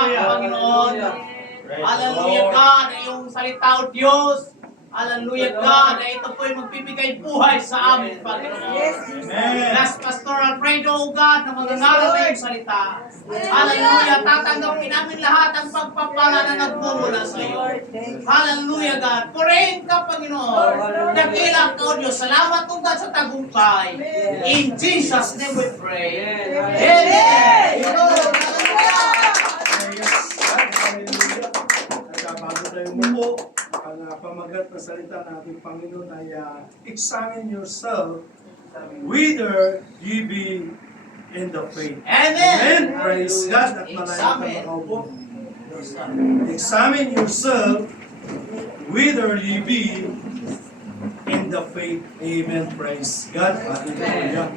Panginoon. Hallelujah God, na iyong salita o Diyos. Hallelujah God, na ito po'y magbibigay buhay sa amin, Panginoon. Bless Pastor Alfredo, O God, na mangangaral na iyong salita. Hallelujah, tatanggapin namin lahat ang pagpapala na nagmumula sa iyo. Hallelujah God, purihin ka, Panginoon. Dakila ka, O Diyos. Salamat, O God, sa tagumpay. In Jesus' name we pray. Amen. Bago tayo umupo, ang pamagat na salita ng ating Panginoon ay examine yourself whether you be in the faith. Amen. Praise God. At malayo ka makaupo. Examine yourself whether you be in the faith. Amen. Praise God. Hallelujah.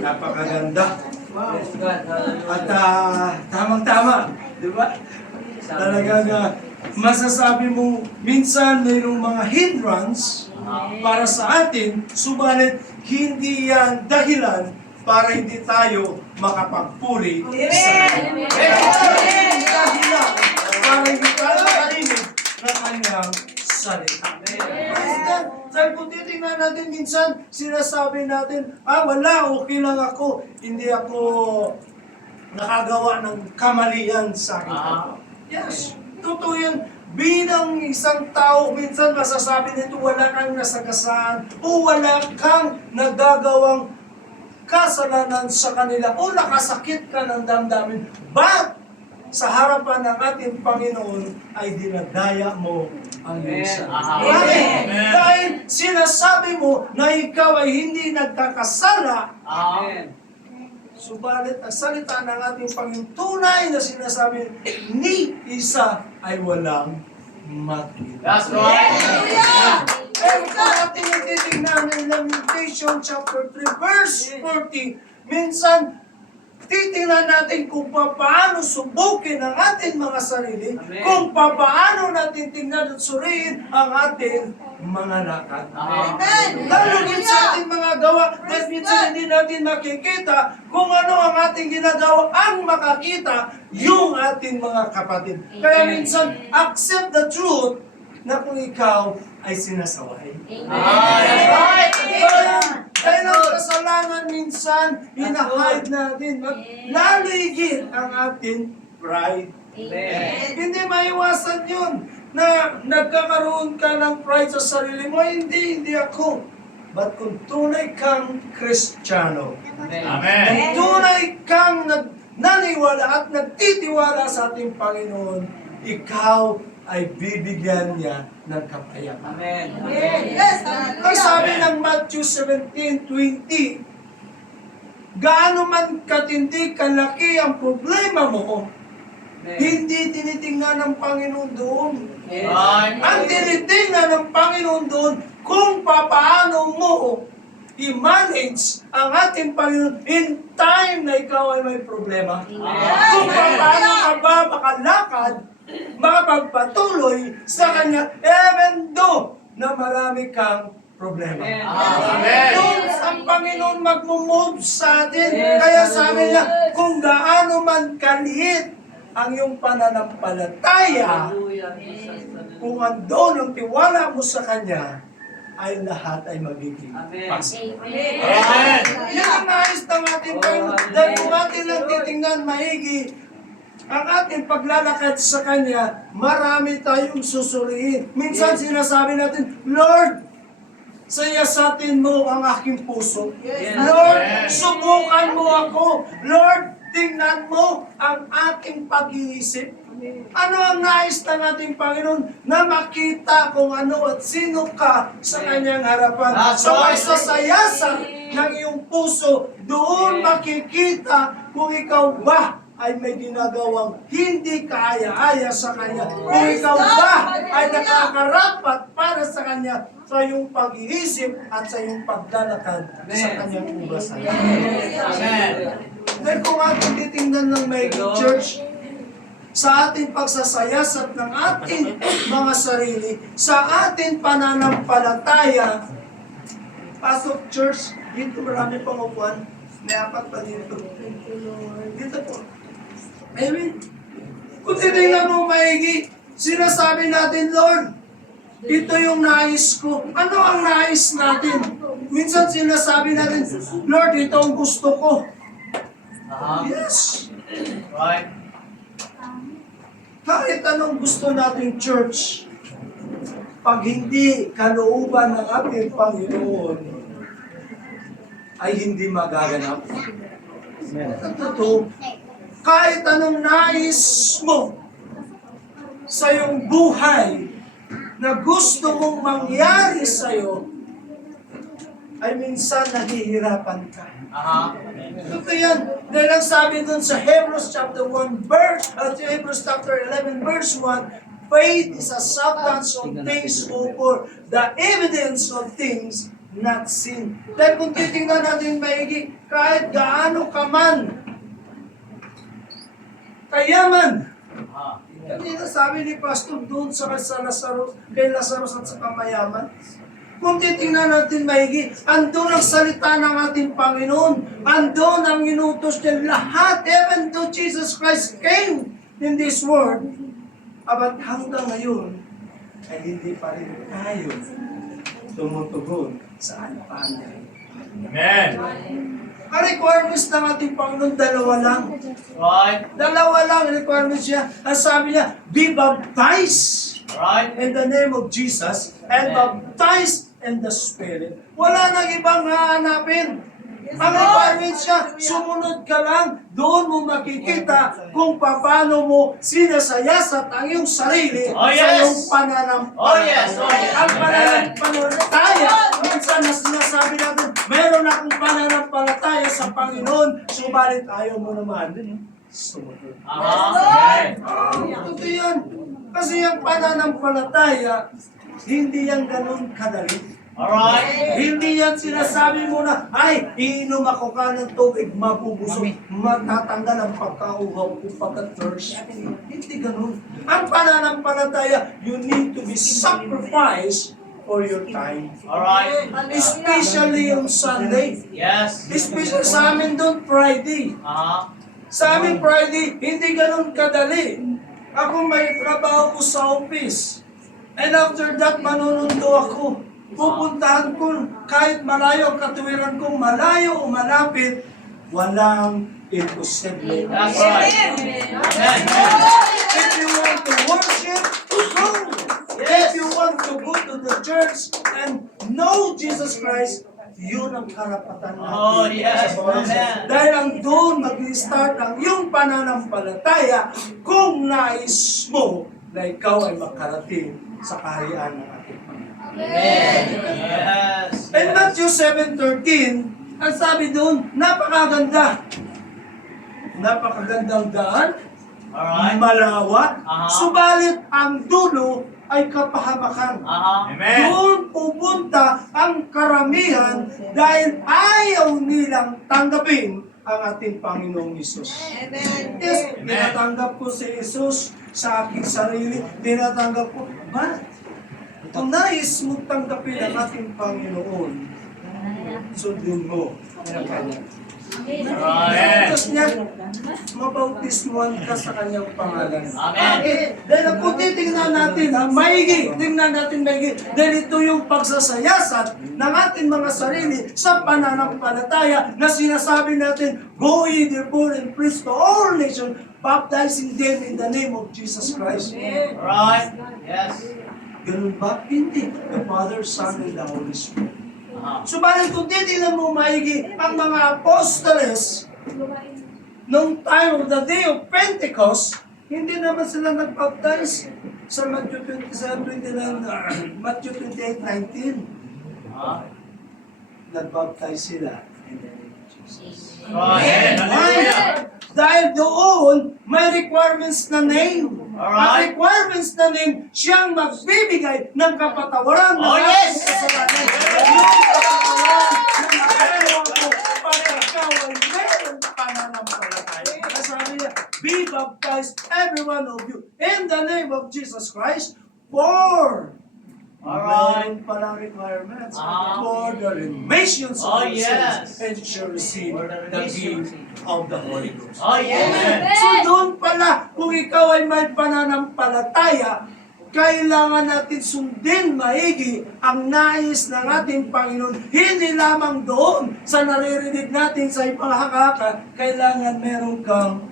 Napakaganda. At tamang-tama. Di ba? Talagang masasabi mo, minsan mayroong mga hindrance para sa atin, subalit hindi yan dahilan para hindi tayo makapagpuri sa Kanya. Dahilan para hindi tayo marinig ng Kanyang salita. Dahil kung titingnan natin, minsan sinasabi natin, wala, okay lang ako, hindi ako nakagawa ng kamalian sa akin. Yes, totoo yan. Bilang isang tao, minsan masasabi nito, wala kang nasagasaan o wala kang nagagawang kasalanan sa kanila o nakasakit ka ng damdamin. But, sa harapan ng ating Panginoon ay dinadaya mo ang iyong sarili. Dahil sinasabi mo na ikaw ay hindi nagkakasala. Amen. Subalit ang salita ng ating Panginoon tunay na sinasabi ni isa ay walang makita. That's right. Eh, kung natin ititignan ng Lamentation chapter 3 verse 40, minsan titingnan natin kung paano subukin ang ating mga sarili, kung paano natin tingnan at suriin ang ating mga lakad. Lalo din sa ating mga gawa, dahil minsan hindi natin makikita kung ano ang ating ginagawa, ang makakita yung ating mga kapatid. Kaya minsan, accept the truth na kung ikaw ay sinasaway. Dahil ang kasalanan minsan, hinahide natin. Laligid ang ating pride. Hindi maiwasan yun na nagkakaroon ka ng pride sa sarili mo. Hindi ako. But kung tunay kang Kristiyano, kung tunay kang naniwala at nagtitiwala sa ating Panginoon, ikaw ay bibigyan niya ng kapayapaan. Amen. Ang sabi ng Matthew 17:20, gaano man katindi, kalaki ang problema mo, hindi tinitingnan ng Panginoon doon. Ang tinitingnan ng Panginoon doon kung paano mo i-manage ang ating Panginoon in time na ikaw ay may problema. Kung paano ka ba makalakad, makapagpatuloy sa Kanya, even though na marami kang problema. Doon ang Panginoon mag-move sa atin. Kaya sabi niya, kung gaano man kaliit ang iyong pananampalataya, kung andun ang tiwala mo sa Kanya, ay lahat ay magiging possible. Amen. Yan ang nais ng ating Panginoon. Dahil kung atin lang titingnan maigi, ang ating paglalakad sa Kanya, marami tayong susuriin. Minsan sinasabi natin, Lord, sayasatin mo ang aking puso. Lord, subukan mo ako. Lord, tingnan mo ang aking pag-iisip. Ano ang nais ng ating Panginoon? Na makita kung ano at sino ka sa Kanyang harapan. So ay sasayasan ng iyong puso, doon makikita kung ikaw ba ay may ginagawang hindi kaaya-aya sa Kanya. Kung ikaw ba ay nakakarapat para sa Kanya sa iyong pag-iisip at sa iyong paglalakad sa Kanyang ugasan. Amen. Dahil kung ating titingnan ng may church, sa ating pagsasayasat ng ating mga sarili, sa ating pananampalataya, pasok church, dito marami pang upuan, may apat pa dito. Dito po. Amen. Kung Kung titingnan mo maigi, sinasabi natin, Lord, ito yung nais ko. Ano ang nais natin? Minsan sinasabi natin, Lord, ito ang gusto ko. Yes. Right. Kahit anong gusto nating church, pag hindi kalooban ng ating Panginoon, ay hindi magaganap. Ang totoo, kahit anong nais mo sa iyong buhay na gusto mong mangyari sa iyo, ay minsan nahihirapan ka. Ito yan. Dahil ang sabi dun sa Hebrews chapter 1 verse, at Hebrews chapter 11 verse 1, faith is a substance of things hoped for, the evidence of things not seen. Dahil kung titingnan natin maigi, kahit gaano ka man kayaman, kanina sabi ni Pastor doon sa Lazarus, kay Lazarus at sa kamayaman, kung titingnan natin maigi, andun ang salita ng ating Panginoon, andun ang inutos niya lahat, even though Jesus Christ came in this world, abat hanggang ngayon, ay hindi pa rin tayo tumutugon sa ano-ano. Amen. Ang requirements ng ating Panginoon, dalawa lang. Right. Dalawa lang ang requirements niya. Ang sabi niya, be baptized Right. in the name of Jesus and baptized in the Spirit. Wala nang ibang hahanapin. Ang requirements niya, sumunod ka lang, doon mo makikita kung paano mo sinasayasat ang iyong sarili Oh, sa yes. iyong pananampalataya. Oh, yes. Oh, yes. Ang pananampalataya, minsan na sinasabi natin, meron akong pananampalataya sa Panginoon, subalit ayaw mo naman. Sumunod. Amen. Ito yan. Kasi yung pananampalataya, hindi yan ganun kadali. Alright. Hindi yan sinasabi mo na, ay, iinom ako ka ng tubig, mabubusog, matatanggal ang pagkauhaw ko pagka-thirst. Hindi ganun. Ang pananampalataya, you need to be sacrificed for your time. Alright. Especially on Sunday. Yes. Especially sa amin doon, Friday. Sa amin Friday, hindi ganun kadali. Ako may trabaho ko sa office. And after that, manunundo ako. Pupuntahan ko kahit malayo ang katuwiran kong malayo o malapit, walang imposible. That's right. Amen. If you want to worship, go. If you want to go to the church and know Jesus Christ, yun ang karapatan natin. Oh, yes. Amen. Dahil ang doon mag-start ang iyong pananampalataya kung nais mo na ikaw ay makarating sa kaharian ng ating Panginoon. Amen. Yes. In Matthew 7:13, ang sabi doon, napakaganda. Napakagandang daan, Alright. malawak, Aha. subalit ang dulo ay kapahamakan. Amen. Doon pupunta ang karamihan dahil ayaw nilang tanggapin ang ating Panginoong Isus. Yes, tinatanggap ko si Isus sa aking sarili, tinatanggap ko. But, kung nais mong tanggapin ang ating Panginoon, sundin mo ang kanya. Amen. Tapos niya, mabautismuhan ka sa kanyang pangalan. Amen. Dahil kung titingnan natin, maigi, tingnan natin maigi, dahil ito yung pagsasayasat ng ating mga sarili sa pananampalataya na sinasabi natin, go ye therefore and preach to all nations, baptizing them in the name of Jesus Christ. Alright. Yes. Ganun ba? Hindi. The Father, Son, and the Holy Spirit. Subalit kung titignan mo maigi, ang mga apostoles, nung time of the day of Pentecost, hindi naman sila nag-baptize sa Matthew 27:29, Matthew 28:19. Nag-baptize sila in the name of Jesus. Amen. Hallelujah. Dahil doon, may requirements na name. Ang Alright. requirements na name, siyang magbibigay ng kapatawaran ng Oh, ating yes. kasalanan. Yung kapatawaran ng nagawa ko para ikaw ay meron pananampalataya. Kaya sabi niya, be baptized every one of you in the name of Jesus Christ for Alright. Meron palang requirements Ah. for the remissions Oh, of your yes. sins, and you shall receive For the the remission. gift of the Holy Ghost. Oh, yes. So doon pala, kung ikaw ay may pananampalataya, kailangan natin sundin maigi ang nais ng ating Panginoon. Hindi lamang doon sa naririnig natin sa ibang hakaka, kailangan meron kang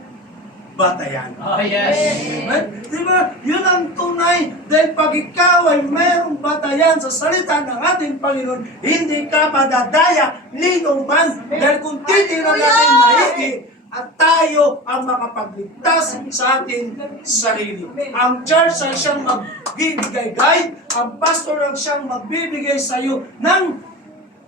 batayan. Oh, yes. Amen? Diba? Yun ang tunay. Dahil pag ikaw ay mayroong batayan sa salita ng ating Panginoon, hindi ka madadaya, linong man. Dahil kung titignan natin maigi, at tayo ang makapagligtas sa ating sarili. Ang church ay siyang magbibigay guide, ang pastor ang siyang magbibigay sa iyo ng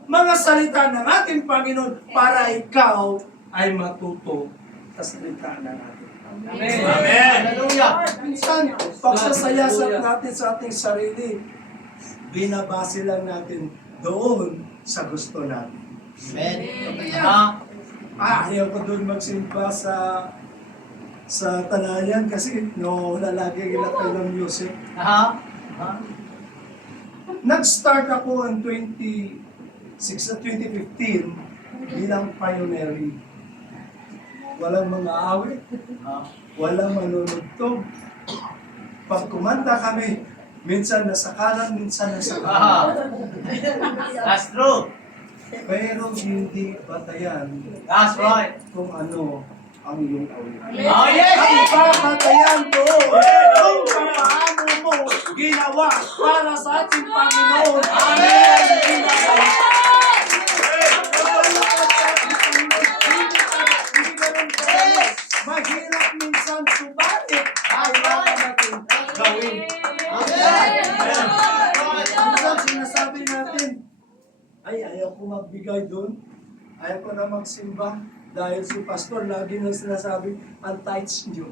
mga salita ng ating Panginoon para ikaw ay matuto sa salita ng ating Panginoon. Amen. Amen. Hallelujah. Minsan, pagsasayasat natin sa ating sarili, binabase lang natin doon sa gusto natin. Amen. Ayaw ko doon magsimba sa Tanayan kasi wala lagi ilakay ng music. Ha? Nag-start ako in 2015 bilang pioneering. Walang mga awit, walang manunugtog. Pag kumanta kami, minsan nasa kanan, minsan nasa kanan. That's true. Pero hindi batayan That's right. kung ano ang iyong awit. Oh, yes. Ang babatayan ko kung paano mo ginawa para sa ating Panginoon. Amen! Mahirap minsan subalit kailangan natin gawin. Minsan sinasabi natin, ayaw ko magbigay doon. Ayaw ko na magsimba. Dahil si pastor lagi nang sinasabi, ang tithes nyo.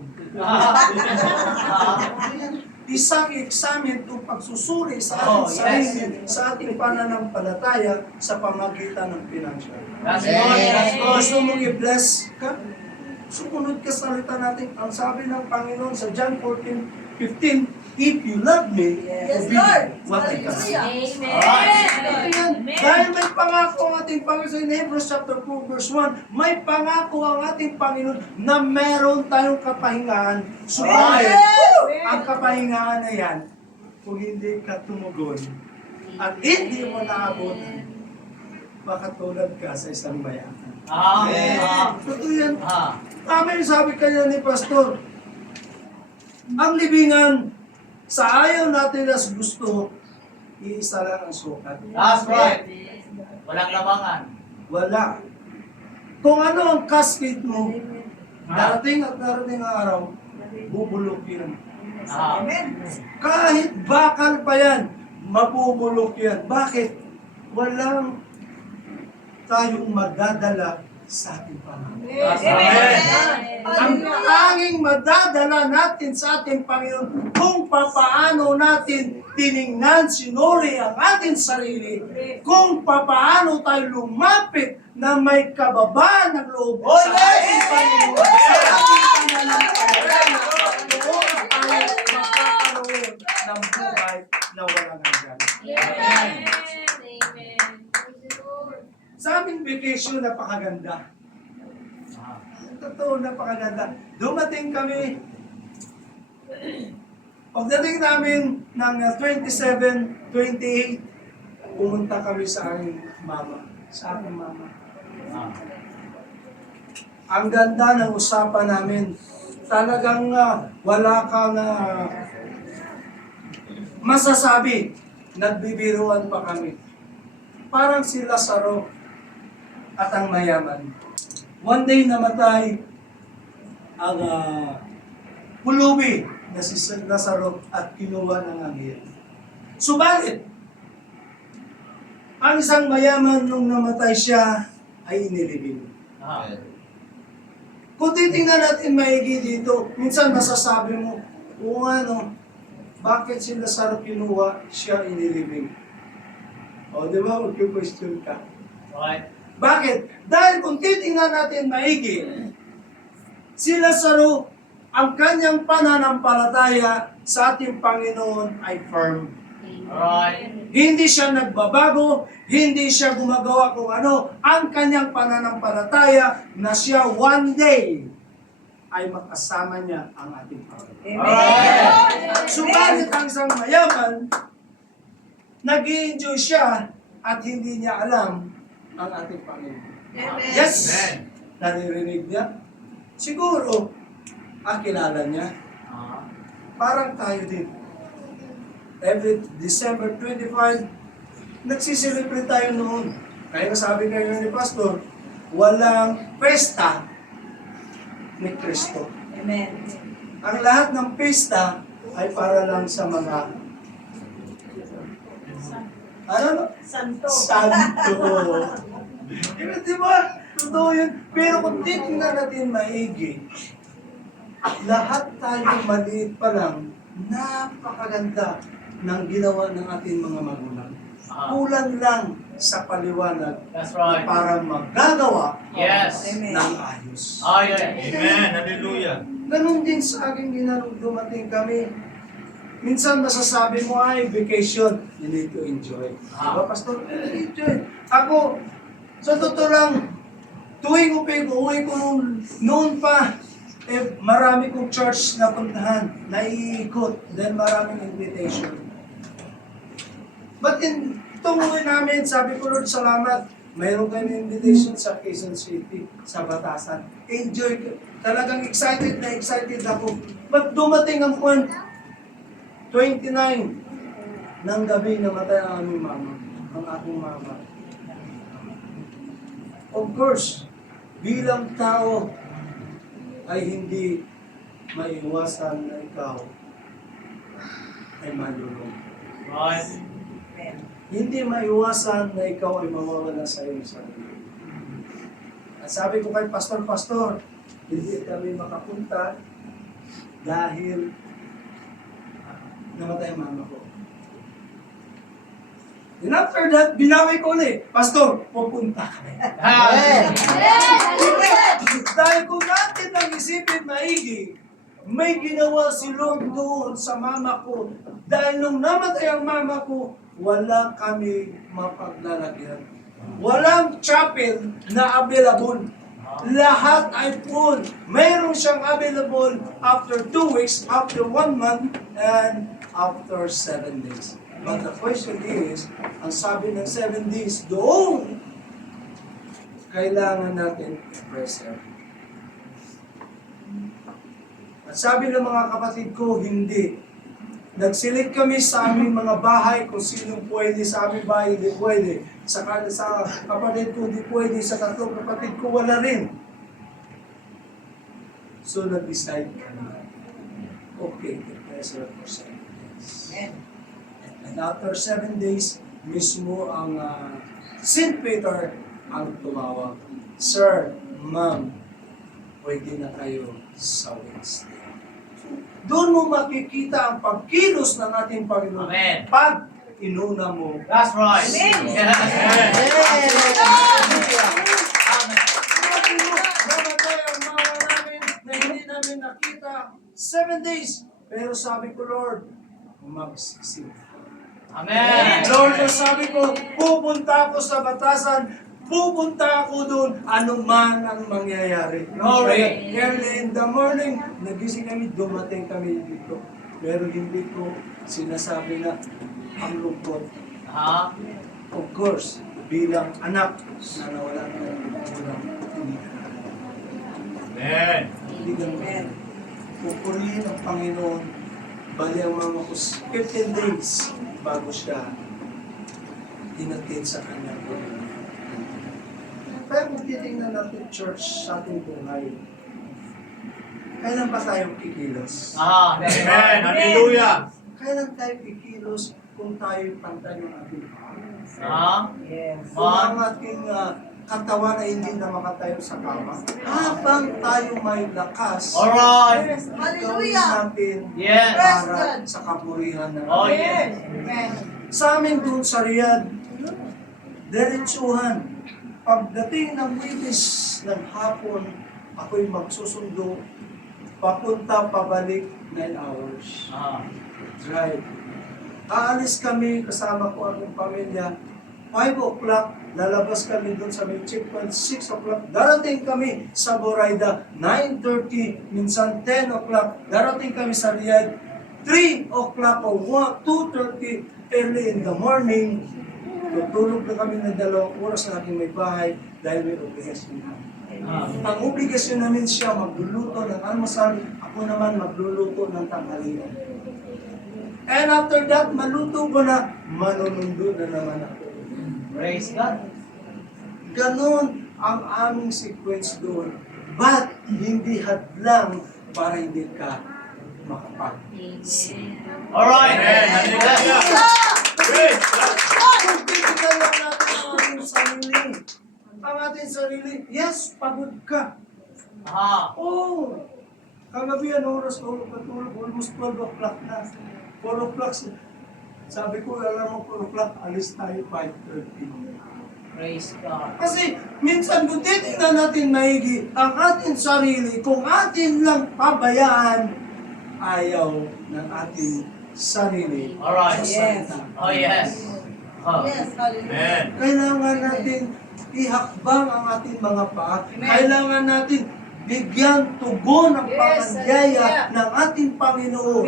Isang examine itong pagsusuri sa ating sarili, sa ating pananampalataya sa pamagitan ng financial. That's good. That's good. Gusto mong i-bless ka? Sumunod ka sa salita natin. Ang sabi ng Panginoon sa John 14:15, if you love me, Yes, obey Lord. what I command. Amen. Dahil may pangako ang ating Panginoon sa Hebrews chapter 4 verse 1, may pangako ang ating Panginoon na meron tayong kapahingahan. Subalit, ang kapahingahan na yan, kung hindi ka tumugon at hindi mo naabutan, makatulad ka sa isang bayakan. Amen. Totoo yan. Ah. Tama yung sabi kanya ni Pastor. Ang libingan, sa ayaw natin as gusto, iisa lang ang sukat. That's right. Walang lamangan. Wala. Kung ano ang casket mo, darating at darating ang araw, bubulok yan. Ah. Kahit bakal pa yan, mabubulok yan. Bakit? Walang tayong magdadala sa ating Panginoon. Ang tanging madadala natin sa ating Panginoon kung papaano natin tiningnan, sinuri ang ating sarili, kung papaano tayo lumapit na may kababaan ng loob sa ating Panginoon, sa ating pananampalataya, doon tayo makakaroon ng buhay na walang hanggan. Sa aming vacation, napakaganda. Totoo, napakaganda. Dumating kami, pagdating namin ng 27, 28, pumunta kami sa aking mama. Sa aking mama. Ang ganda ng usapan namin. Talagang wala kang masasabi. Nagbibiruan pa kami. Parang si Lazaro at ang mayaman. One day namatay ang pulubi na si Lazaro at kinuha ng anghel. Subalit, ang isang mayaman nung namatay siya ay inilibing. Ah. Kung titingnan natin maigi dito, minsan masasabi mo, oo nga no, bakit si Lazaro kinuha, siya inilibing? O di ba, mag-question ka. Right. Bakit? Dahil kung titingnan natin maigi, si Lazaro, ang kanyang pananampalataya sa ating Panginoon ay firm. Alright. Hindi siya nagbabago, hindi siya gumagawa kung ano. Ang kanyang pananampalataya na siya one day ay makasama niya ang ating Panginoon. Alright. Subalit ang isang mayaman, nag-i-enjoy siya at hindi niya alam ang ating Panginoon. Yes! Amen. Naririnig niya? Siguro, kilala niya. Parang tayo din. Every December 25, nagsiselebrate tayo noon. Kaya nasabi kayo ni Pastor, walang pesta ni Kristo. Amen. Ang lahat ng pesta ay para lang sa mga Santo. Santo. Di ba? Totoo yun. Pero kung titignan natin maigi, lahat tayo maliit pa lang, napakaganda ng ginawa ng ating mga magulang. Kulang lang sa paliwanag That's na right. para magagawa Yes. ng ayos. Amen. Hallelujah. Ganon din sa aking ginanong dumating kami. Minsan masasabi mo ay vacation, you need to enjoy. Diba, Pastor? Enjoy. Ako, sa totoo lang, tuwing uwi ko noon pa, marami kong church na puntahan, naiikot, then maraming invitation. But itong uwi namin, sabi ko, Lord, salamat. Mayroon kami invitation sa Quezon City, sa Batasan. Enjoy. Talagang excited na excited ako. But dumating ang point, 29 ng gabi namatay ang aming mama, ang aking mama. Of course, bilang tao, ay hindi maiwasan na ikaw ay malulong. Right. Hindi maiwasan na ikaw ay mawawala sa iyong sarili. At sabi ko kay Pastor, hindi kami makapunta dahil namatay ang mama ko. And after that, binawi ko ulit, Pastor, pupunta kami. Amen. Dahil kung natin ang isipin maigi, may ginawa si Lord doon sa mama ko. Dahil nung namatay ang mama ko, wala kami mapaglalagyan. Walang chapel na available. Lahat ay full. Mayroon siyang available after 2 weeks, after 1 month, and after 7 days. But the question is, ang sabi ng 7 days doon, kailangan natin i-preserve. At sabi ng mga kapatid ko, hindi. Nagsilid kami sa aming mga bahay kung sinong pwede sa aming bahay, hindi pwede. Sa kapatid ko, hindi pwede. Sa tatlong kapatid ko, wala rin. So, nag-decide kami. Okay, i-preserve for 7 days. And after 7 days, mismo ang St. Peter ang tumawag. Sir, Ma'am, pwede na kayo sa Wednesday. Doon mo makikita ang pagkilos ng ating Panginoon. Amen. Pag inuna mo. That's right. Amen. Yes. Namatay ang mama namin na hindi namin nakita 7 days. Pero sabi ko, Lord, magsisimba. Amen. Lord, sabi ko, pupunta ako sa Batasan, pupunta ako doon, anuman ang mangyayari. Glory. Early in the morning, nagising kami, dumating kami dito. Pero hindi ko sinasabi na ang lungkot. Of course, bilang anak na nawala ng magulang, hindi ka na. Amen. Hindi ganun. Pupurihin ang Panginoon, bali ang mga 15 days bago siya dinatid sa kanyang buhay. Pero kung titingnan natin church sa ating buhay, kailan pa tayo kikilos? Amen. Hallelujah. Kailan tayo kikilos kung tayo pantay ng ating Yes. kung ang ating katawan ay hindi na makatayo sa kama, habang tayo may lakas, Alright. gawin natin Yes. para sa kapurihan ng Oh, yes. Sa amin doon sa Riyadh, diretsuhan. Pagdating ng Webes ng hapon, ako'y magsusundo, papunta, pabalik, 9 hours. Drive. aalis kami kasama ko ang pamilya. 5 o'clock, lalabas kami doon sa may checkpoint. 6 o'clock, darating kami sa Boraida. 9:30, minsan 10 o'clock, darating kami sa Riyadh. 3 o'clock o 2:30 early in the morning, tutulog na kami ng 2 oras na aking may bahay dahil may obligasyon na. Ang obligasyon namin siya magluluto ng almusal, ako naman magluluto ng tanghalian. And after that, maluto ko na, manunundo na naman ako. Praise God. Ganon ang aming sequence doon. But, hindi hadlang para hindi ka makapag. Alright. Kung titignan lang natin ang ating sarili. Ang ating sarili, yes, pagod ka. Oh, kagabi ang oras ko, patulog, almost 12 o'clock na. 4 o'clock, sabi ko, alam mo, 4 o'clock, alis tayo 5:30. Praise God. Kasi minsan kung titignan natin maigi ang ating sarili, kung atin lang pabayaan, ayaw ng ating sarili. Alright. sa salita. Oh, yes. Oh. Amen. Kailangan natin ihakbang ang ating mga paa. Kailangan natin bigyan tugon ang pangalyaya ng ating Panginoon.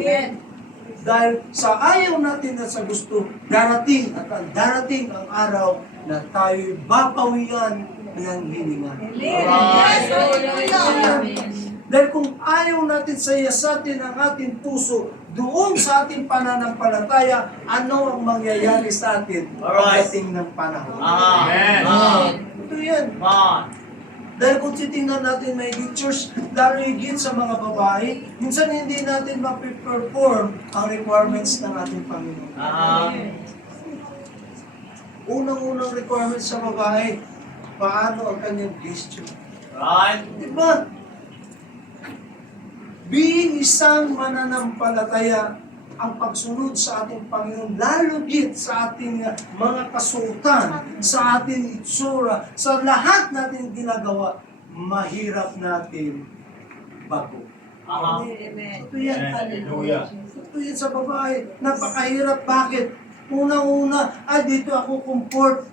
Dahil sa ayaw natin at sa gusto, darating at darating ang araw na tayo'y babawian ng hininga. Dahil kung ayaw natin sayasatin ang ating puso doon sa ating pananampalataya, ano ang mangyayari sa atin pagdating ng panahon? Amen. Ito yan. Dahil kung titingnan natin may church, lalo higit sa mga babae, minsan hindi natin mapiperform ang requirements ng ating Panginoon. Unang-unang requirements sa babae, paano ang kanyang gesture? Right. Diba? Being isang mananampalataya, ang pagsunod sa ating Panginoon, lalo higit sa ating mga kasuotan, sa ating itsura, sa lahat natin ginagawa, mahirap natin bago. Ito yan. Ito yan sa babae. Napakahirap. Bakit? Unang-una, ay dito ako comfort.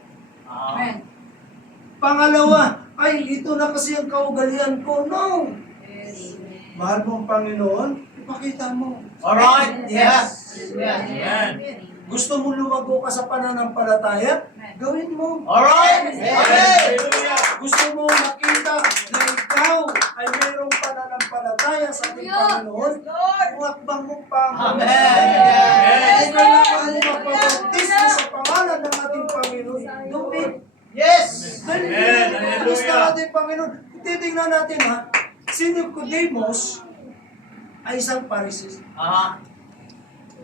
Pangalawa, ay ito na kasi ang kaugalian ko. No! Mahal mo ang Panginoon, ipakita mo. Alright. Yes. Yes. Gusto mo lumago ka sa pananampalataya? Gawin mo. Alright. Amen. Gusto mo makita na ikaw ay mayroong pananampalataya sa ating Panginoon? Huwakbang mo pa ang Amen. Kung kailangan mo magpabautismo sa pangalan ng ating Panginoon, do it. Yes. Dahil gusto natin, Panginoon, titignan natin ha, si Nicodemus ay isang Parisis.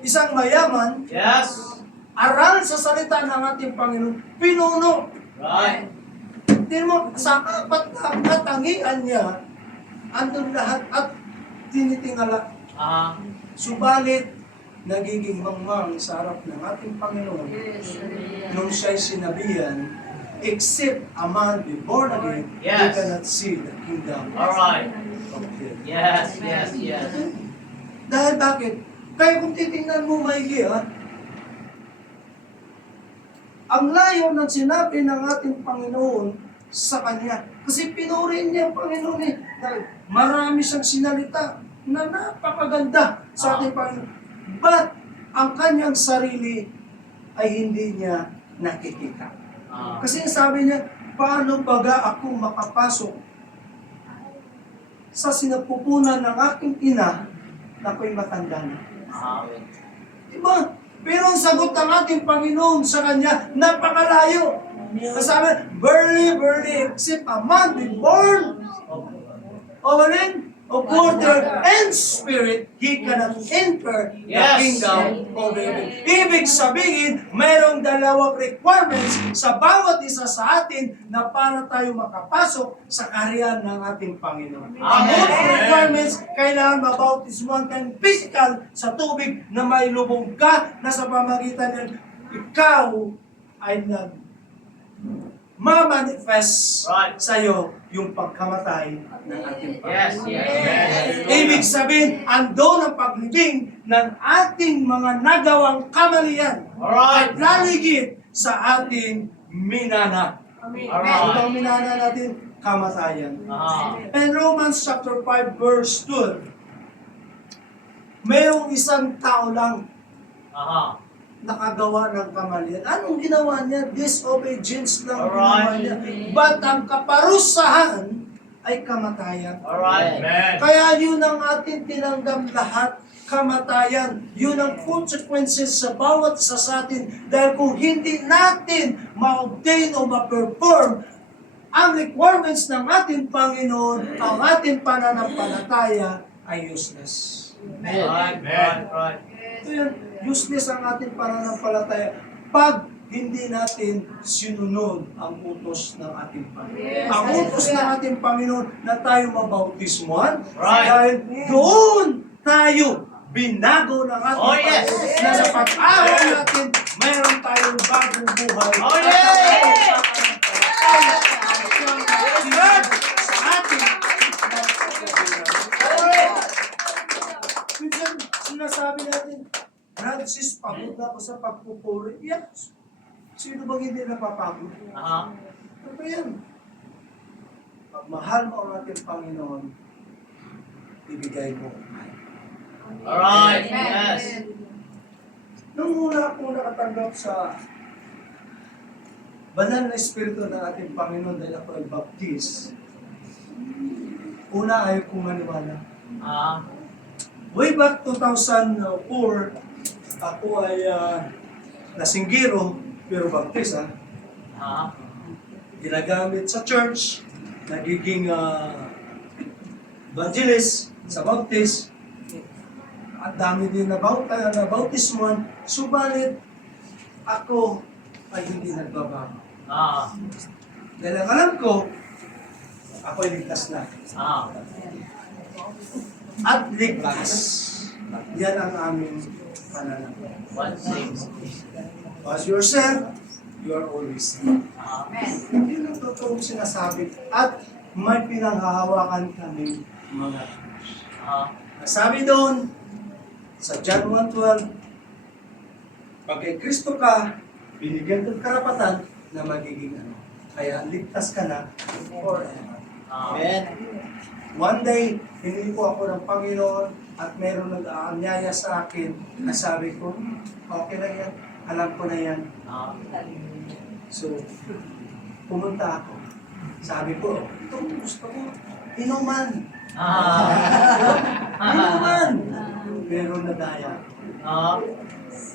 Isang mayaman, Yes. aral sa salita ng ating Panginoon, pinuno. Right. Tingnan mo, sa apat na katangian niya, andun lahat at tinitingala. Subalit, nagiging mangmang sa harap ng ating Panginoon nung siya'y sinabihan, except a man be born again, he Yes. cannot see the kingdom Alright. of heaven. Yes. Yes. Yes. Dahil bakit? Kaya kung titingnan mo maigi, ang layo ng sinabi ng ating Panginoon sa Kanya. Kasi pinuri niya ang Panginoon dahil marami siyang sinalita na napakaganda sa ating Panginoon. But, ang Kanyang sarili ay hindi niya nakikita. Kasi sabi niya, paano baga ako makapasok sa sinapupunan ng aking ina na ako'y matanda na? Diba? Pero ang sagot ng ating Panginoon sa Kanya, napakalayo. Sabi, barely, except a man be born of water and spirit, he cannot enter the Yes. kingdom of heaven. Ibig sabihin, mayroong dalawang requirements sa bawat isa sa atin na para tayo makapasok sa kaharian ng ating Panginoon. Ang Amen. unang requirements, kailangan mabautismuhan kang physical sa tubig na may lubog ka na sa pamagitan ng ikaw ay ma-manifest Right. sa'yo yung pagkamatay ng ating Yes, Panginoon. yes, yes. Ibig sabihin, ando ang paglibing ng ating mga nagawang kamalian Alright. at laligid sa ating minana. Ano ang minana natin? Kamatayan. In Romans chapter 5 verse 12, mayroong isang tao lang nakagawa ng kamalian. Anong ginawa niya? Disobedience lang ginawa niya. But ang kaparusahan ay kamatayan. Alright. Kaya yun ang ating tinanggap lahat, kamatayan. Yun ang consequences sa bawat isa sa atin. Dahil kung hindi natin ma-obtain o ma-perform ang requirements ng ating Panginoon, ang ating pananampalataya ay useless. Right, right, right. Ito yun, useless ang ating pananampalataya pag hindi natin sinunod ang utos ng ating Panginoon. Ang utos ng ating Panginoon na tayo mabautismuhan, Right. dahil doon tayo binago ng ating Oh, yes. Panginoon na sa pag-aral natin, mayroon tayong bagong buhay. Oh, yes. Sinad sa ating minsan sinasabi natin, Francis, pagod na ako sa pagpupuri. Yes. Sino bang hindi napapagod? Ano ba yan? Pag mahal mo ang ating Panginoon, ibigay mo. Alright, yes. Nung una akong nakatanggap sa banal na Espiritu ng ating Panginoon dahil ako ay baptist, una ayaw kong maniwala. Way back 2004, ako ay nasinggiro, pero baptist ginagamit sa church, nagiging evangelist sa baptist, at dami din na bautismuhan, subalit ako ay hindi nagbabago. Dahil ang alam ko, ako ay ligtas na. At ligtas. At yan ang aming pananampalataya. As yourself, you are always safe. Yun ang totoong sinasabi. At may pinanghahawakan kami mga sabi doon, sa John 1:12, pag kay Kristo ka, binigyan ng karapatan na magiging ano. Kaya ligtas ka na forever. Amen. One day, hinili ko ako ng Panginoon at meron nag-aanyaya sa akin na sabi ko, okay na yan, alam ko na yan. So, pumunta ako. Sabi ko, ito gusto ko, inuman. Inuman. Pero nadaya.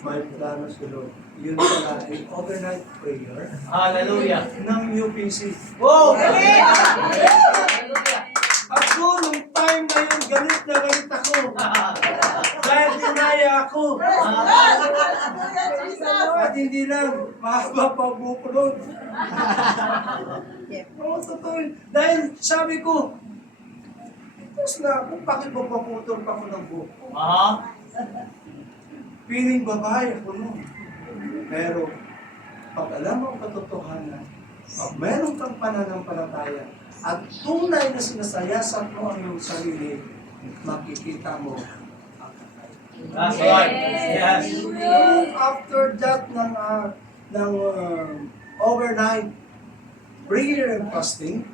May plano sa Lord. Yun pala ay overnight prayer Hallelujah. ng UPC. Wow! At doon, nung time na yun, galit na galit ako. Dahil dinaya ako. At hindi lang, mahaba pa bukulod. Oo, totoo yun. Dahil sabi ko, tapos na, kung bakit magpaputol pa ko ng buhok? Piling babae ako noon. Pero, pag alam mo ang katotohanan, pag meron kang pananampalataya, at tunay na sinasayasat mo ang iyong sarili, makikita mo ang kakayahan. That's right. Yes. After that ng overnight prayer and fasting,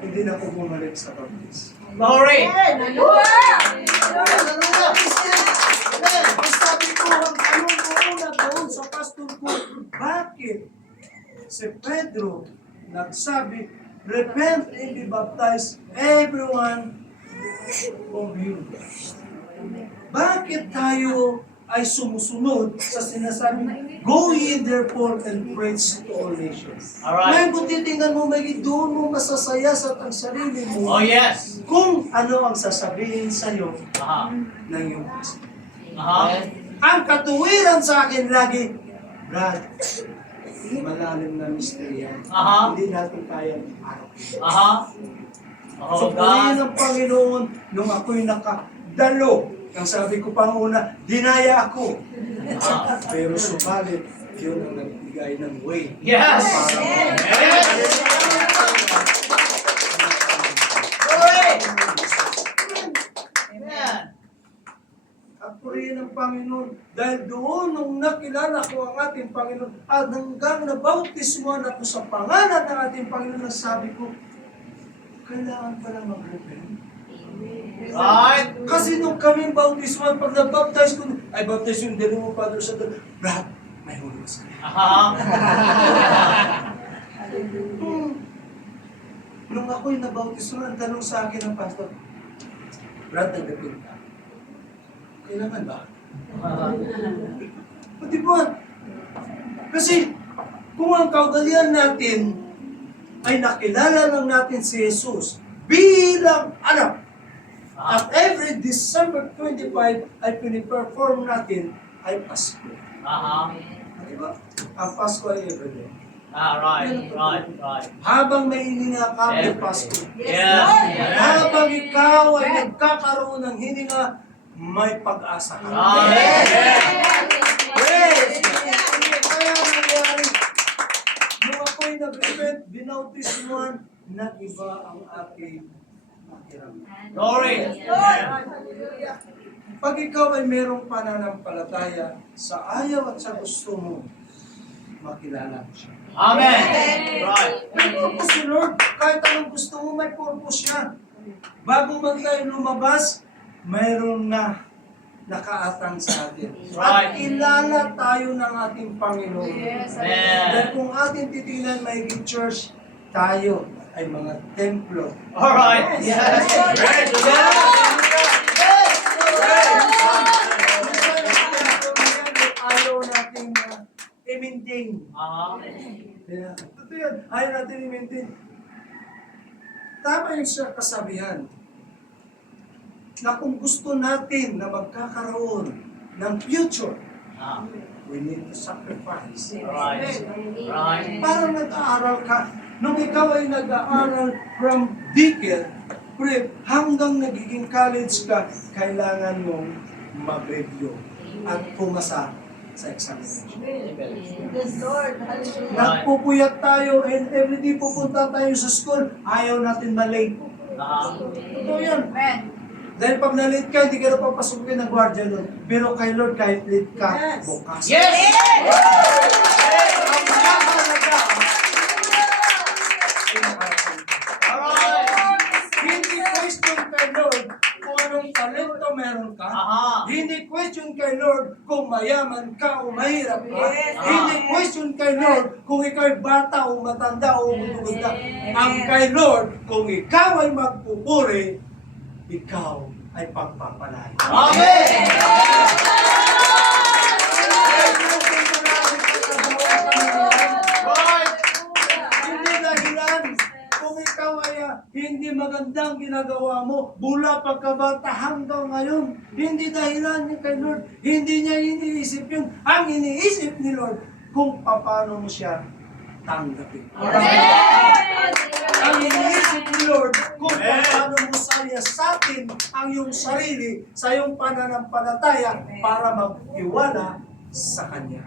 hindi na ako bumalik sa baptist. Glory. Ang sabi ko, ang tanong ko una doon sa pastor ko, bakit si Pedro nagsabi, repent and be baptized, everyone of you. Bakit tayo ay sumusunod sa sinasabi, go ye therefore and preach to all nations. Alright. Ngayon kung titingnan mo, may doon mo masasayasat ang sarili mo Oh, yes. kung ano ang sasabihin sa'yo ng iyong pastor. Ang katuwiran sa akin lagi, Brad, malalim na misterya. Hindi natin kayang araw. So, Oh, purihin God. ng Panginoon nung ako'y nakadalo. Ang sabi ko pang una, dinaya ako. Pero subalit, Yun ang nagbigay ng way. Yes! Para Yes! Glory! Amen. At purihin ng Panginoon dahil doon nung nakilala ko ang ating Panginoon at hanggang nabautismuhan ako sa pangalan ng ating Panginoon, nasabi ko, kailangan pala mag-repent. Right? Kasi nung kami bautismuhan, pag nabaptize ko, ay baptize yung dali mo, Father, sa doon, Brad, may huli ka. Aha. Nung ako'y nabautismuhan, ang tanong sa akin ng pastor, Brad, nag-repent ka. Kailangan ba? Pati ba? Kasi kung ang kaugalian natin ay nakilala lang natin si Jesus bilang anak, at every December 25 ay piniperform natin ay Pasko. Aha. Di ba? Ang Pasko ay everyday. Right. Habang may hininga ka, may Everyday. Pasko. Yes. Habang ikaw ay nagkakaroon ng hininga, may pag-asa ka. Yes. Yes! Kaya nangyari, nung ako'y nag-repent, binautismuhan, nag-iba ang aking pakiramdam. Glory. Pag ikaw ay merong pananampalataya sa ayaw at sa gusto mo, makilala mo siya. Amen. Right. May purpose si Lord. Kahit anong gusto mo, may purpose siya. Bago man tayo lumabas, mayroon na nakaatang sa atin. At Right. kilala tayo ng ating Panginoon. Dahil Amen. kung ating titingnan maiging church, tayo ay mga templo. Alright. Yes. Praise the Lord. Ayaw natin i-maintain. Aha. Yeah. Totoo yan. Ayaw natin i-maintain. Tama yung sa kasabihan na kung gusto natin na magkakaroon ng future, Ah. we need to sacrifice. Right. Right. Parang nag-aaral ka. Nung ikaw ay nag-aaral from daycare, prep, hanggang nagiging college ka, kailangan mong mag-review at pumasa sa examination. Nagpupuyat tayo and everyday pupunta tayo sa school, ayaw natin malate. Aha. Totoo yan. Dahil pag na-late ka, hindi ka na papasukin ng guardian nun. Pero kay Lord, kahit late ka, bukas. Yes. Ang mahalaga, Alright. hindi question kay Lord kung anong talento meron ka. Aha. Hindi question kay Lord kung mayaman ka o mahirap ka. Yes. Hindi question kay Lord kung ikaw ay bata o matanda o maguganda. Ang kay Lord, kung ikaw ay magpupuri, ikaw ay pagpapalay. Amen. Right. Hindi dahilan kung ikaw ay hindi magandang ginagawa mo mula pagkabata hanggang ngayon. Hindi dahilan niya kay Lord. Hindi niya iniisip yun. Ang iniisip ni Lord kung paano mo siya tanggapin. Ang iniisip ni Lord kung paano mo saya sa atin ang iyong sarili sa iyong pananampalataya para magtiwala sa Kanya.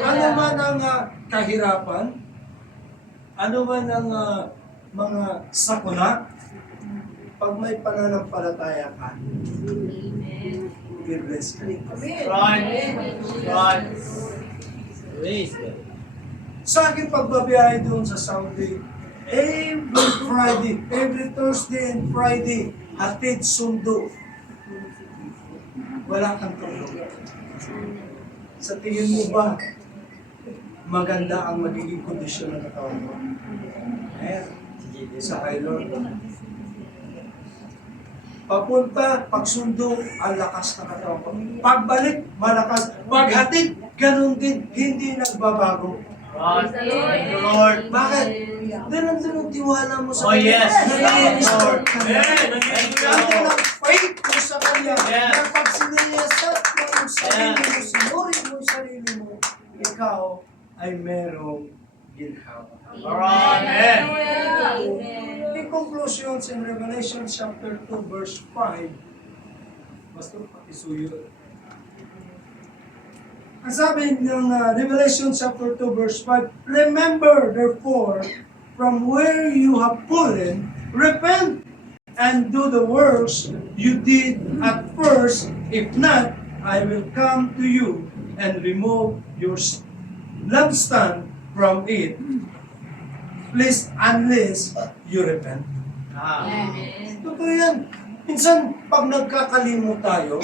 Ano man ang kahirapan, ano man ang mga sakuna, pag may pananampalataya ka, be-blessed ka. Right. Right. Praise God. Sa aking pagbabiyahe doon sa Saudi, every Friday, every Thursday and Friday, hatid sundo. Wala kang tulog. Sa tingin mo ba, maganda ang magiging kondisyon ng katawan mo? Ayan, sa kay Lord. Papunta, pagsundo, ang lakas na katawan ko. Pagbalik, malakas. Paghatid, ganun din, hindi nagbabago. Right. Thank you, Lord. Bakit? Dahil nandun ang tiwala mo Oh, sa Kanya. yes. Nandun Lord. ang Kanya. Amen. Nandun ang faith mo sa Kanya. Yes. Na pag siniyasat mo yung sarili mo, sinuri mo yung sarili mo, ikaw ay merong ginhawa. Alright. In conclusions in Revelation chapter 2 verse 5, basta pakisuyo. Ang sabi ng Revelation chapter 2 verse 5, remember therefore from where you have fallen, repent and do the works you did at first. If not, I will come to you and remove your lampstand from it. Please, unless you repent. Totoo yan. Minsan, pag nagkakalimot tayo,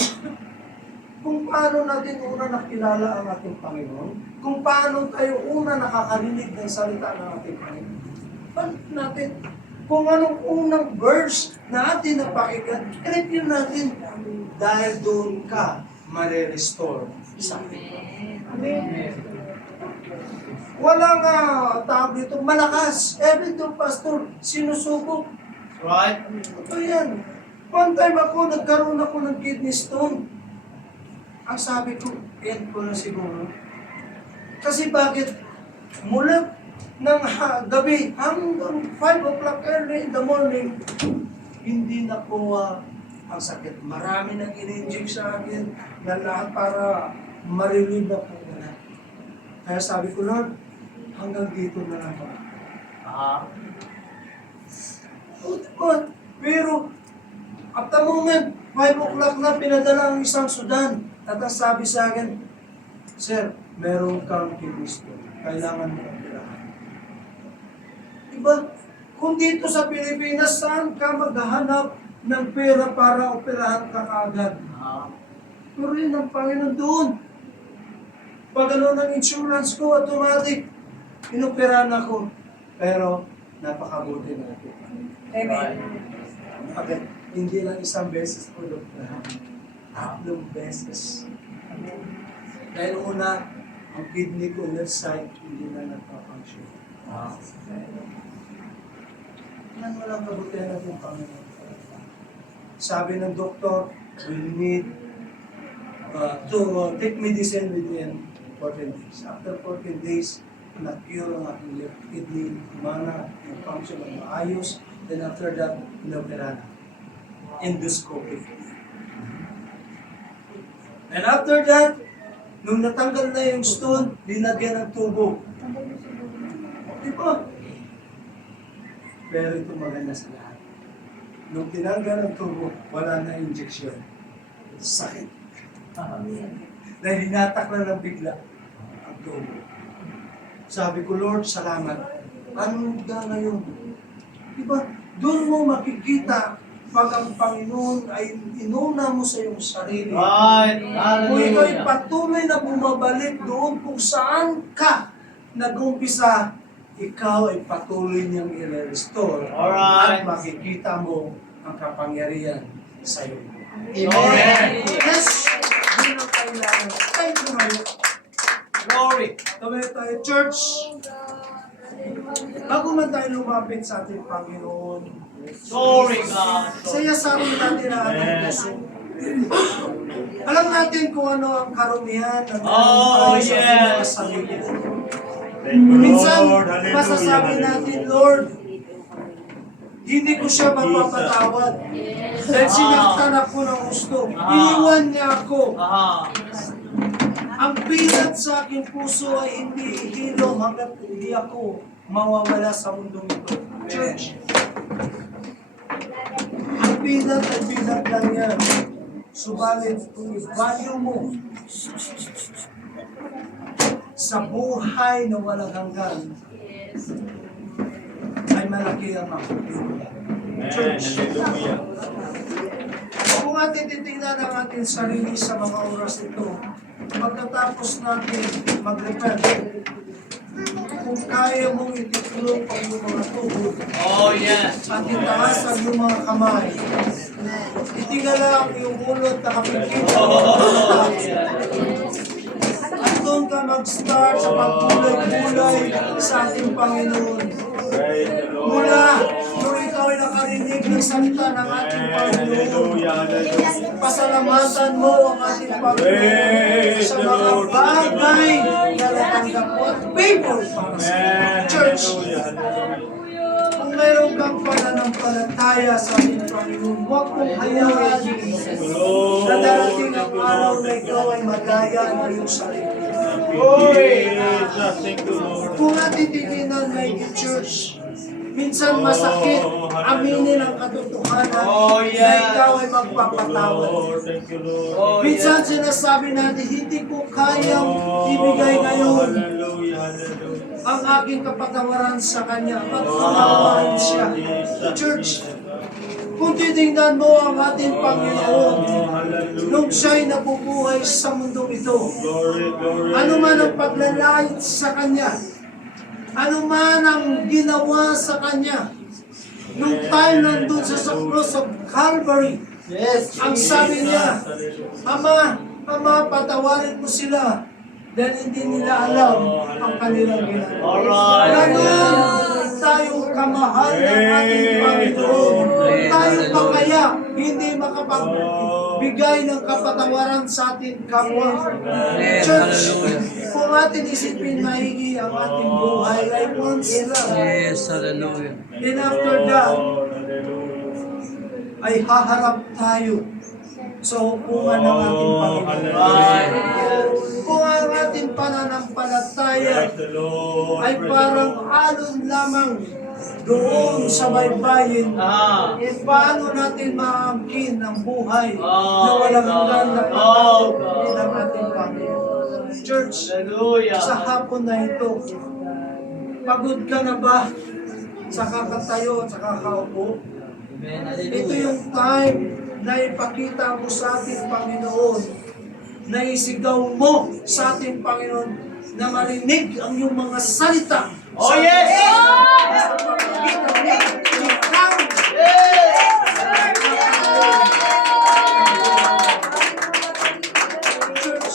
kung paano natin una nakilala ang ating Panginoon, kung paano tayo una nakakarinig ng salita ng ating Panginoon. Balik natin kung anong unang verse na atin napakinggan, i-review natin dahil doon ka mare-restore sa atin. Amen. Walang tawag dito, malakas. Every to pastor, sinusubok. Right? Ito yan. One time nagkaroon ako ng kidney stone. Ang sabi ko, end ko na siguro. Kasi bakit? Mula ng gabi hanggang 5 o'clock early in the morning, hindi na po ang sakit. Marami nang in-inject sa akin na lahat para ma-relieve na po na. Kaya sabi ko, Lord, hanggang dito na lang ako. Pero, at the moment, 5 o'clock na pinadala ang isang Sudan. At ang sabi sa akin, Sir, meron kang kidney stone. Kailangan mo operahan. Diba? Kung dito sa Pilipinas, saan ka maghahanap ng pera para operahan ka kaagad? Pero yun ang Panginoon doon. Pag ano ng insurance ko, automatic, inoperahan ako. Pero, napakabuti na ito. Amen. Okay. Hindi lang isang beses po, Dr. 3 beses. Dahil una, ang kidney ko left side, hindi na nagpa-function. Yan walang kabutihan natin, Panginoon. Sabi ng doktor, we need to take medicine within 14 days. After 14 days, na-cure ang aking left kidney, humana, yung function ng maayos. Then after that, inopera na. Endoscopic. And after that, nung natanggal na yung stone, linagyan ng tubo. Di ba? Pero ito maganda sa lahat. Nung tinanggal ng tubo, wala na injection. Sakit. Dahil hinatak na ng bigla ang tubo. Sabi ko, Lord, salamat. Ano ka ngayon? Di ba? Doon mo makikita pag ang Panginoon ay inuna mo sa iyong sarili. Right. Kung ikaw ay Hallelujah. patuloy na bumabalik doon kung saan ka nag-umpisa, ikaw ay patuloy niyang i-restore. Alright. At makikita mo ang kapangyarihan sa iyo. Amen. Yes! Yun ang kailangan. Tayo tumayo. Glory. Tumayo tayo, church. Bago man tayo lumapit sa ating Panginoon, Glory, God. sayasamin natin ang ating puso. Alam natin kung ano ang karumihan ng Oh, sa yes. mga sarili. Thank you, Minsan, Lord. Hallelujah. masasabi natin, Lord, hindi ko siya mapapatawad. Dahil sinaktan ako ng gusto. Iniwan niya ako. Ang pilat sa aking puso ay hindi hilom hanggat hindi ako mawawala sa mundong ito. Church, ang pilat ay pilat lang yan. Subalit, kung i-value mo sa buhay na walang hanggan, ay malaki ang makukuha. Church, Hallelujah. kung atin titignan ang ating sarili sa mga oras ito, pagkatapos natin mag-repent, kung kaya mong itiklop ang iyong mga tuhod Oh, yes. at itaas ang iyong mga kamay, itingala ang iyong ulo at nakapikit ang iyong mata. At doon ka mag-start sa pagkulay-kulay sa ating Panginoon. Praise the Lord. Mula nung ikaw ay nakarinig ng salita ng ating Panginoon, Hallelujah. Hallelujah. pasalamatan mo ang ating Panginoon sa mga bagay na natanggap mo at favor para sa Amen. church. Hallelujah. Hallelujah. Kung mayroon kang pananamit, pananampalataya sa ating Panginoon. Huwag mong hayaan na darating ang araw na ikaw ay madaya ng iyong sarili. Jesus, thank you, Lord. Kung ating titingnan may church, minsan masakit aminin ang katotohanan na ikaw ay magpapatawad. Lord, thank you, Lord. Minsan sinasabi natin, hindi ko kayang ibigay ngayon Hallelujah, hallelujah. ang aking kapatawaran sa Kanya. Pagpapatawarin siya. Church, kung titingnan mo ang ating Panginoon, nung siya'y nabubuhay sa mundong ito, Glory, glory. ano man ang paglalait sa Kanya, ano man ang ginawa sa Kanya, nung tayo nandun sa cross of Calvary, ang sabi niya, Ama, patawarin mo sila dahil hindi nila alam ang kanilang ginagawa. Ganun tayo kamahal ng ating Panginoon. Tayo pa kaya hindi makapagbigay ng kapatawaran sa ating kapwa. Church, kung atin isipin maigi ang ating buhay ay once lang. Yes, hallelujah. And after that, ay haharap tayo sa hukuman ng ating Panginoon. Kung ang ating pananampalataya Praise the Lord. ay parang alon lamang doon sa baybayin, paano natin maangkin ang buhay na walang hanggan na pagkakas ng ating Panginoon? Church, sa hapon na ito, pagod ka na ba sa kakatayo at sa kakaupo? Ito yung time na ipakita mo sa ating Panginoon, na isigaw mo sa ating Panginoon, na marinig ang iyong mga salita. Oh yes! Sa pagkakita niya, ikaw. Church,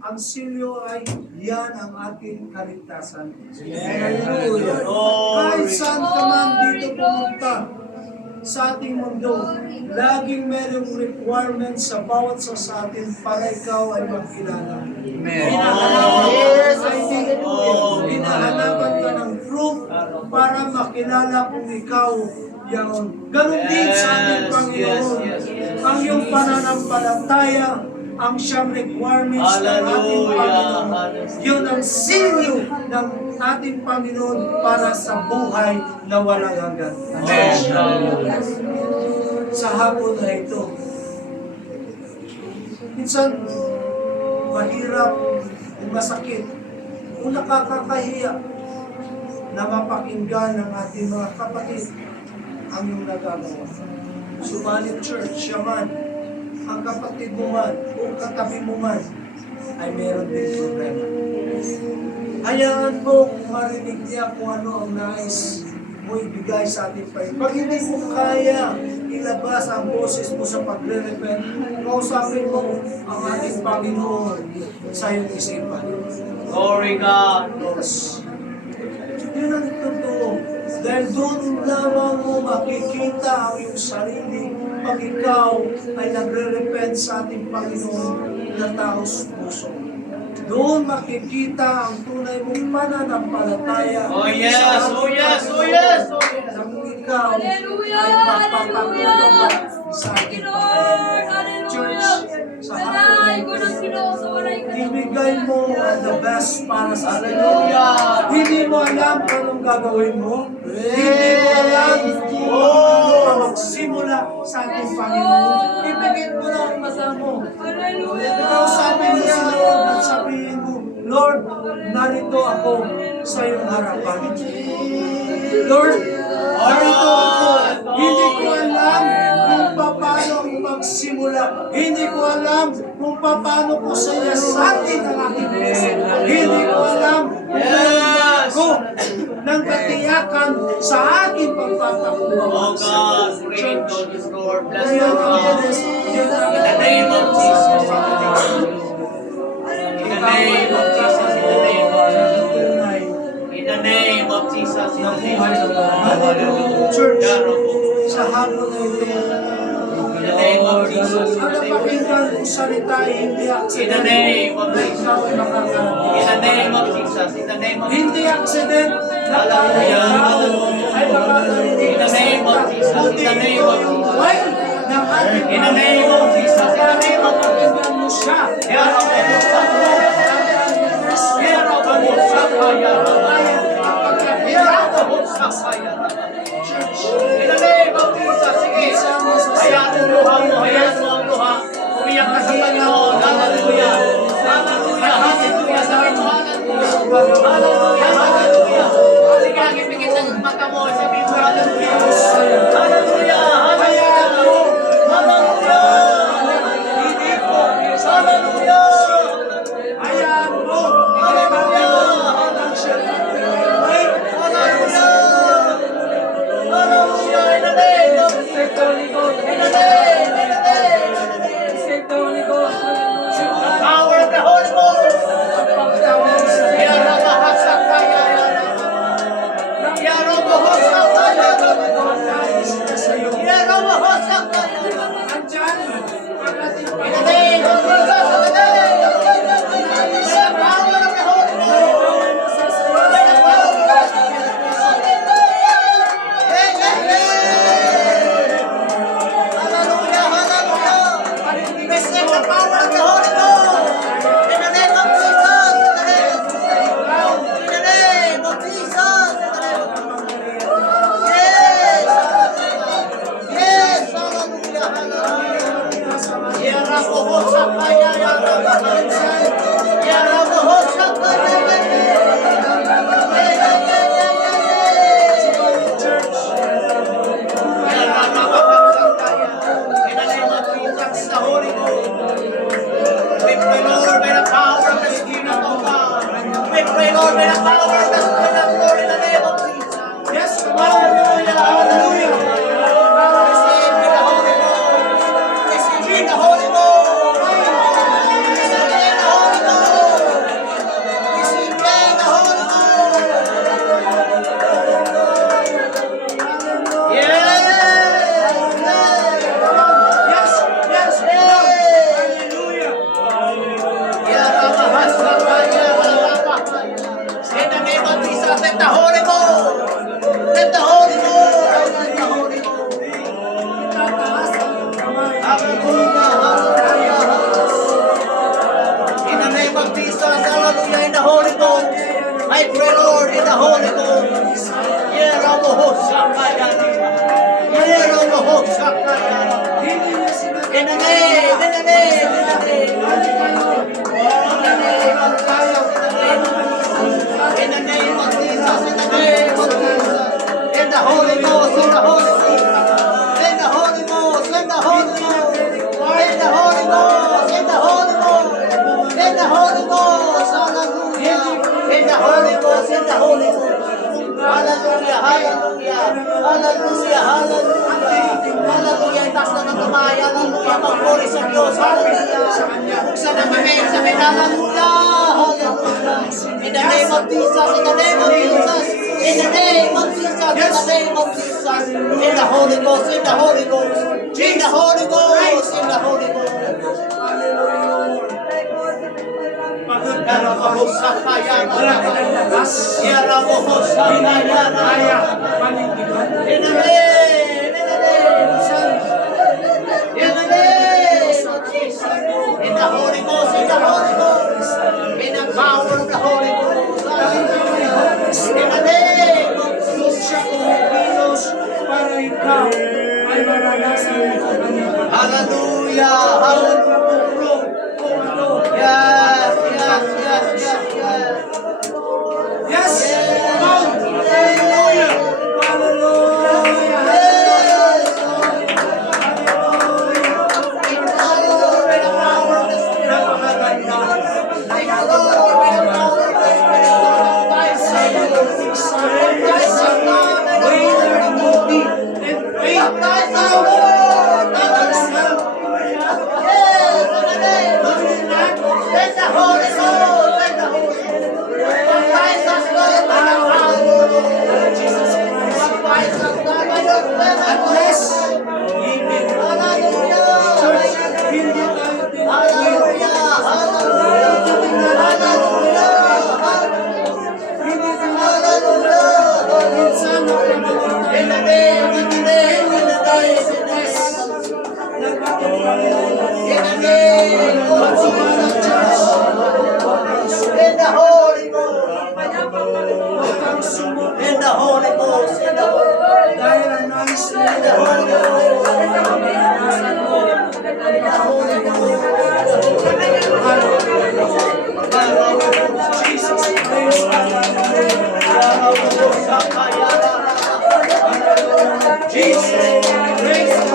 ang silyo ay yan ang ating kaligtasan. Hallelujah. Kahit saan ka man dito pumunta sa ating mundo, laging merong requirement sa bawat sa atin para ikaw ay magkilala. Hinahanapan ka ng proof para makilala kung ikaw yaon. Ganon din sa ating Panginoon. Ang iyong pananampalataya, ang siyang requirements ng ating Panginoon. Yun ang silyo ng ating Panginoon para sa buhay na walang hanggan. Sa hapon na ito, minsan mahirap at masakit kung nakakakahiya na mapakinggan ng ating mga kapatid ang iyong nagagawa. Subalit church, siya man, ang kapatid mo man o katabi mo man ay meron din problema. Hayaan mo marinig niya kung ano ang nais mo ibigay sa ating Panginoon. Pag hindi mo kaya ilabas ang boses mo sa pagre-repent, kausapin mo ang ating Panginoon sa iyong isipan. Glory God. Yes. Yun ang totoo. Dahil doon lamang mo makikita ang iyong sarili pag ikaw ay nagre-repent sa ating Panginoon na taos puso. Doon makikita ang tunay mong pananampalataya. Oh yes! Oh yes! Oh yes! Oh yes! Nang ikaw Hallelujah! ay magpapatulog sa ating Panginoon. Church, sa hapon ibigay mo the best para sa atin. Hindi mo alam kung anong gagawin mo. Hindi mo alam kung ano magsimula sa ating Panginoon. Ibigay mo lang ang mata mo. Ikaw sabi mo sa Lord at sabihin mo, Lord, narito ako sa iyong harapan. Lord, narito ako. Hindi ko alam kung paano ako magsimula. Hindi ko alam kung paano ko sayasatin ang aking puso. Hindi ko alam kung meron ako ng katiyakan sa aking pagpapakuha. Oh God, great God is Lord. Bless Kaya you, God. in the name of Jesus. In the name of Jesus. In the name of Jesus. In the name of Jesus. In the name of Jesus. Church, sa hapon na ito, In the name of Jesus. In ang the name of napakinggan Jesus. kong salita ay hindi In the accident. name of Na ikaw ay Jesus. makakarating. In the name of Jesus. In the name of Hindi accident Hallelujah. In the name of Jesus. In the name of Jesus. In the name of Jesus. In the name of Jesus. Ya Rabbi, Ya Rabbi, Ya Rabbi, Ya Rabbi. In the name of Jesus, sige. Hayaan mo luha mo, hayaan mo ang luha. Umiyak ka sa Panginoon. Hallelujah. Hallelujah, hallelujah. Sabi mo, hallelujah. Hallelujah, hallelujah. Sige lang, ipikit ang mata mo. Sabi mo, hallelujah. Hallelujah, hallelujah. Hallelujah. Hallelujah. Hayaan mo. Hallelujah. Hallelujah, in the name of Jesus. In the name, in the name, in the name. The power of the Holy Ghost. Ya Rabba Hasakaya, Ya Rabba. Ya Rabba Hasakaya, Ya Rabba. Ya Rabba Hasakaya, Ya Rabba. In the name of Jesus, in the name of Jesus. By the power of the Holy Ghost. By the power of the Holy Ghost. Hallelujah, hallelujah. Receive the power of the Holy Ghost. In the name of Jesus. In the name of Jesus. In the name of Jesus. Yes, hallelujah, hallelujah. Ya Rabbo Hosakaya, Ya Rabba. Ya Rabbo Hosakaya, Ya in the name of Jesus, the Holy Ghost. We pray, Lord, by the power of the Spirit of God. We pray, Lord, by the power of the Spirit of God in the name of Jesus. Yes, Hallelujah, hallelujah. Receive me the Holy Ghost. Receive me the Holy Ghost. Receive me the Holy Ghost. Receive me the Holy Ghost. Yes. yes, yes, hallelujah. Ya Rabba Hasakaya, Ya Rabba. In the name of Jesus, let the Holy Ghost. Let the Holy Ghost. Let the Holy Ghost. Hallelujah, hallelujah, hallelujah. In the name of Jesus, hallelujah, in the Holy Ghost. I pray, Lord, in the Holy Ghost. Ya Rabba Hasakaya, Ya Rabba Hasakaya. In the name, in the name, in the name. In the name of Jesus, in the name of Jesus, in the Holy Ghost, in the Holy Ghost, in the Holy Ghost, in the Holy Ghost, in the Holy Ghost, in the Holy Ghost, in the Holy Ghost, hallelujah, in the Holy Ghost, in the Holy Ghost, hallelujah, hallelujah, hallelujah, hallelujah, hallelujah, itaas na ng kamay, hallelujah, magpuri sa Diyos, hallelujah, buksan ang bibig sa amin, hallelujah, hallelujah, in the name of Jesus, in the name of Jesus, in the name of Jesus, in the name of Jesus, in the Holy Ghost, in the Holy Ghost, in the Holy Ghost, in the Holy Ghost. Ya Rabba Hosakaya, Ya Rabba Hosakaya, Ya Rabba. In the name, in the name, in the name of Jesus, in the Holy Ghost, in the Holy Ghost, in the power of the Holy Ghost, in the name of Jesus, Para ikaw ay maranasan mo ang kanyang hallelujah, hallelujah, yes, yes, yes, yes, yes. yes, come on, hallelujah, hallelujah, Yes! In the name of Jesus. In the Holy Ghost. In the Holy Ghost. In the Holy Ghost. Dahil ang nais In the Holy Ghost. Jesus Christ. Jesus Christ.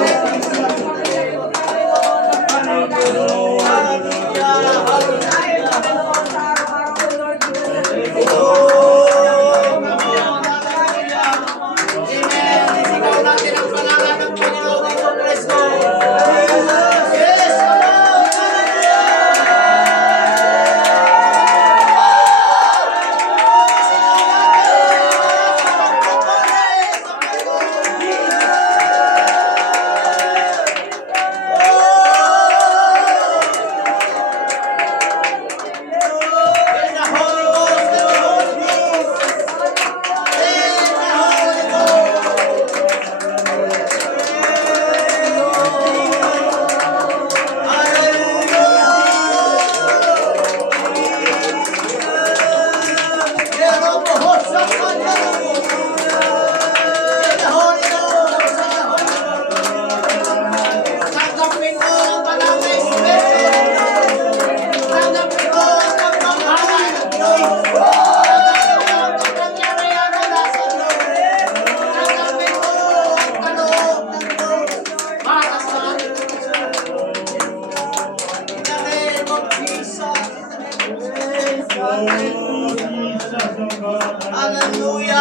Hallelujah!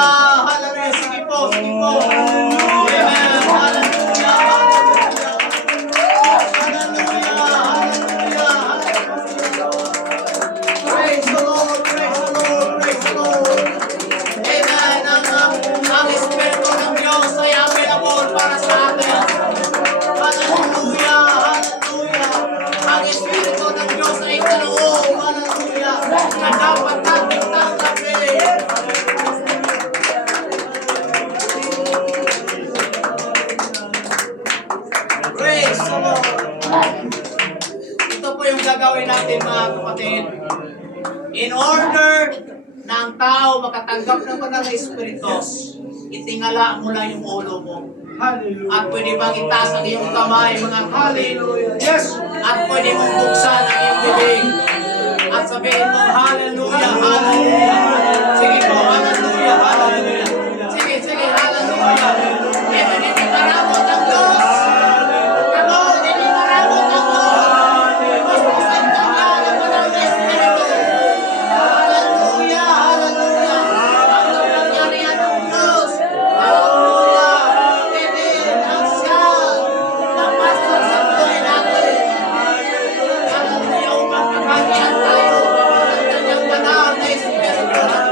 Hallelujah! Sige po, sige po. Amen! Hallelujah! Hallelujah! Hallelujah! Praise the Lord! Praise the Lord! Praise the Lord! Amen! Ang Espiritu ng Diyos ay available para sa atin. Hallelujah! Hallelujah! Ang Espiritu ng Diyos ay kaloob. Hallelujah! Na dapat natin tanggapin. Praise the Lord. Ito po yung gagawin natin mga kapatid. In order na ang tao makatanggap ng banal na Espiritu, itingala mo lang yung ulo mo. Hallelujah. At pwede bang itaas ang iyong kamay mga kapatid? Hallelujah. Yes. At pwede mong buksan ang iyong bibig. At sabihin mo, hallelujah, hallelujah. Sige po, hallelujah, hallelujah. Sige, sige, hallelujah. Amen. Hindi maramot ang Diyos. Come on, hindi maramot ang Diyos. Gusto ko sa inyo ng banal na Espiritu. Hallelujah, hallelujah. Ang kapangyarihan ng Diyos. Hallelujah. Amen. Ang siya na pastor sa buhay natin. Hallelujah. Upang makakihan tayo ng kanyang banal na Espiritu.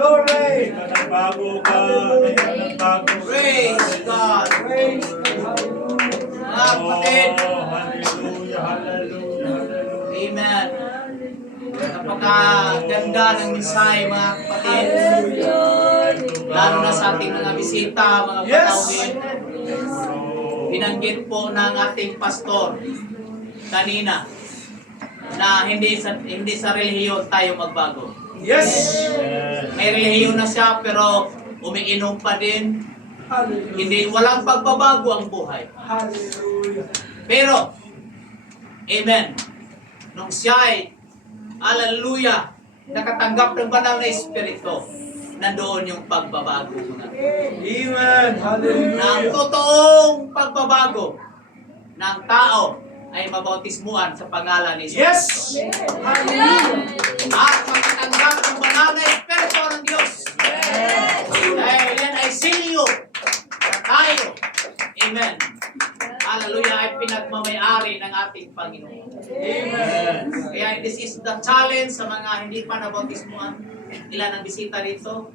Glory! Nagbago ka. Nagbago. Praise God. Praise Mga kapatid. Oh, hallelujah, hallelujah, hallelujah. Amen. Napakaganda ng mensahe mga kapatid. Lalo na sa ating mga bisita, mga Yes. patawid. Binanggit po ng ating pastor kanina na hindi sa relihiyon tayo magbago. Yes! May relihiyon na siya pero umiinom pa din. Hallelujah! Walang pagbabago ang buhay. Hallelujah! Pero, amen, nung siya ay, hallelujah, nakatanggap ng banal na espiritu, nandoon yung pagbabago na. Amen! Na ang Hallelujah! totoong pagbabago ng tao ay mabautismuan sa pangalan ni Jesus. Yes! Hallelujah! At makatanggap ng banal na espiritu ng Diyos. Dahil yan ay silyo na tayo. Amen. Hallelujah, ay pinagmamayari ng ating Panginoon. Amen! Kaya this is the challenge sa mga hindi pa nabautismuan. Ilan ang bisita dito?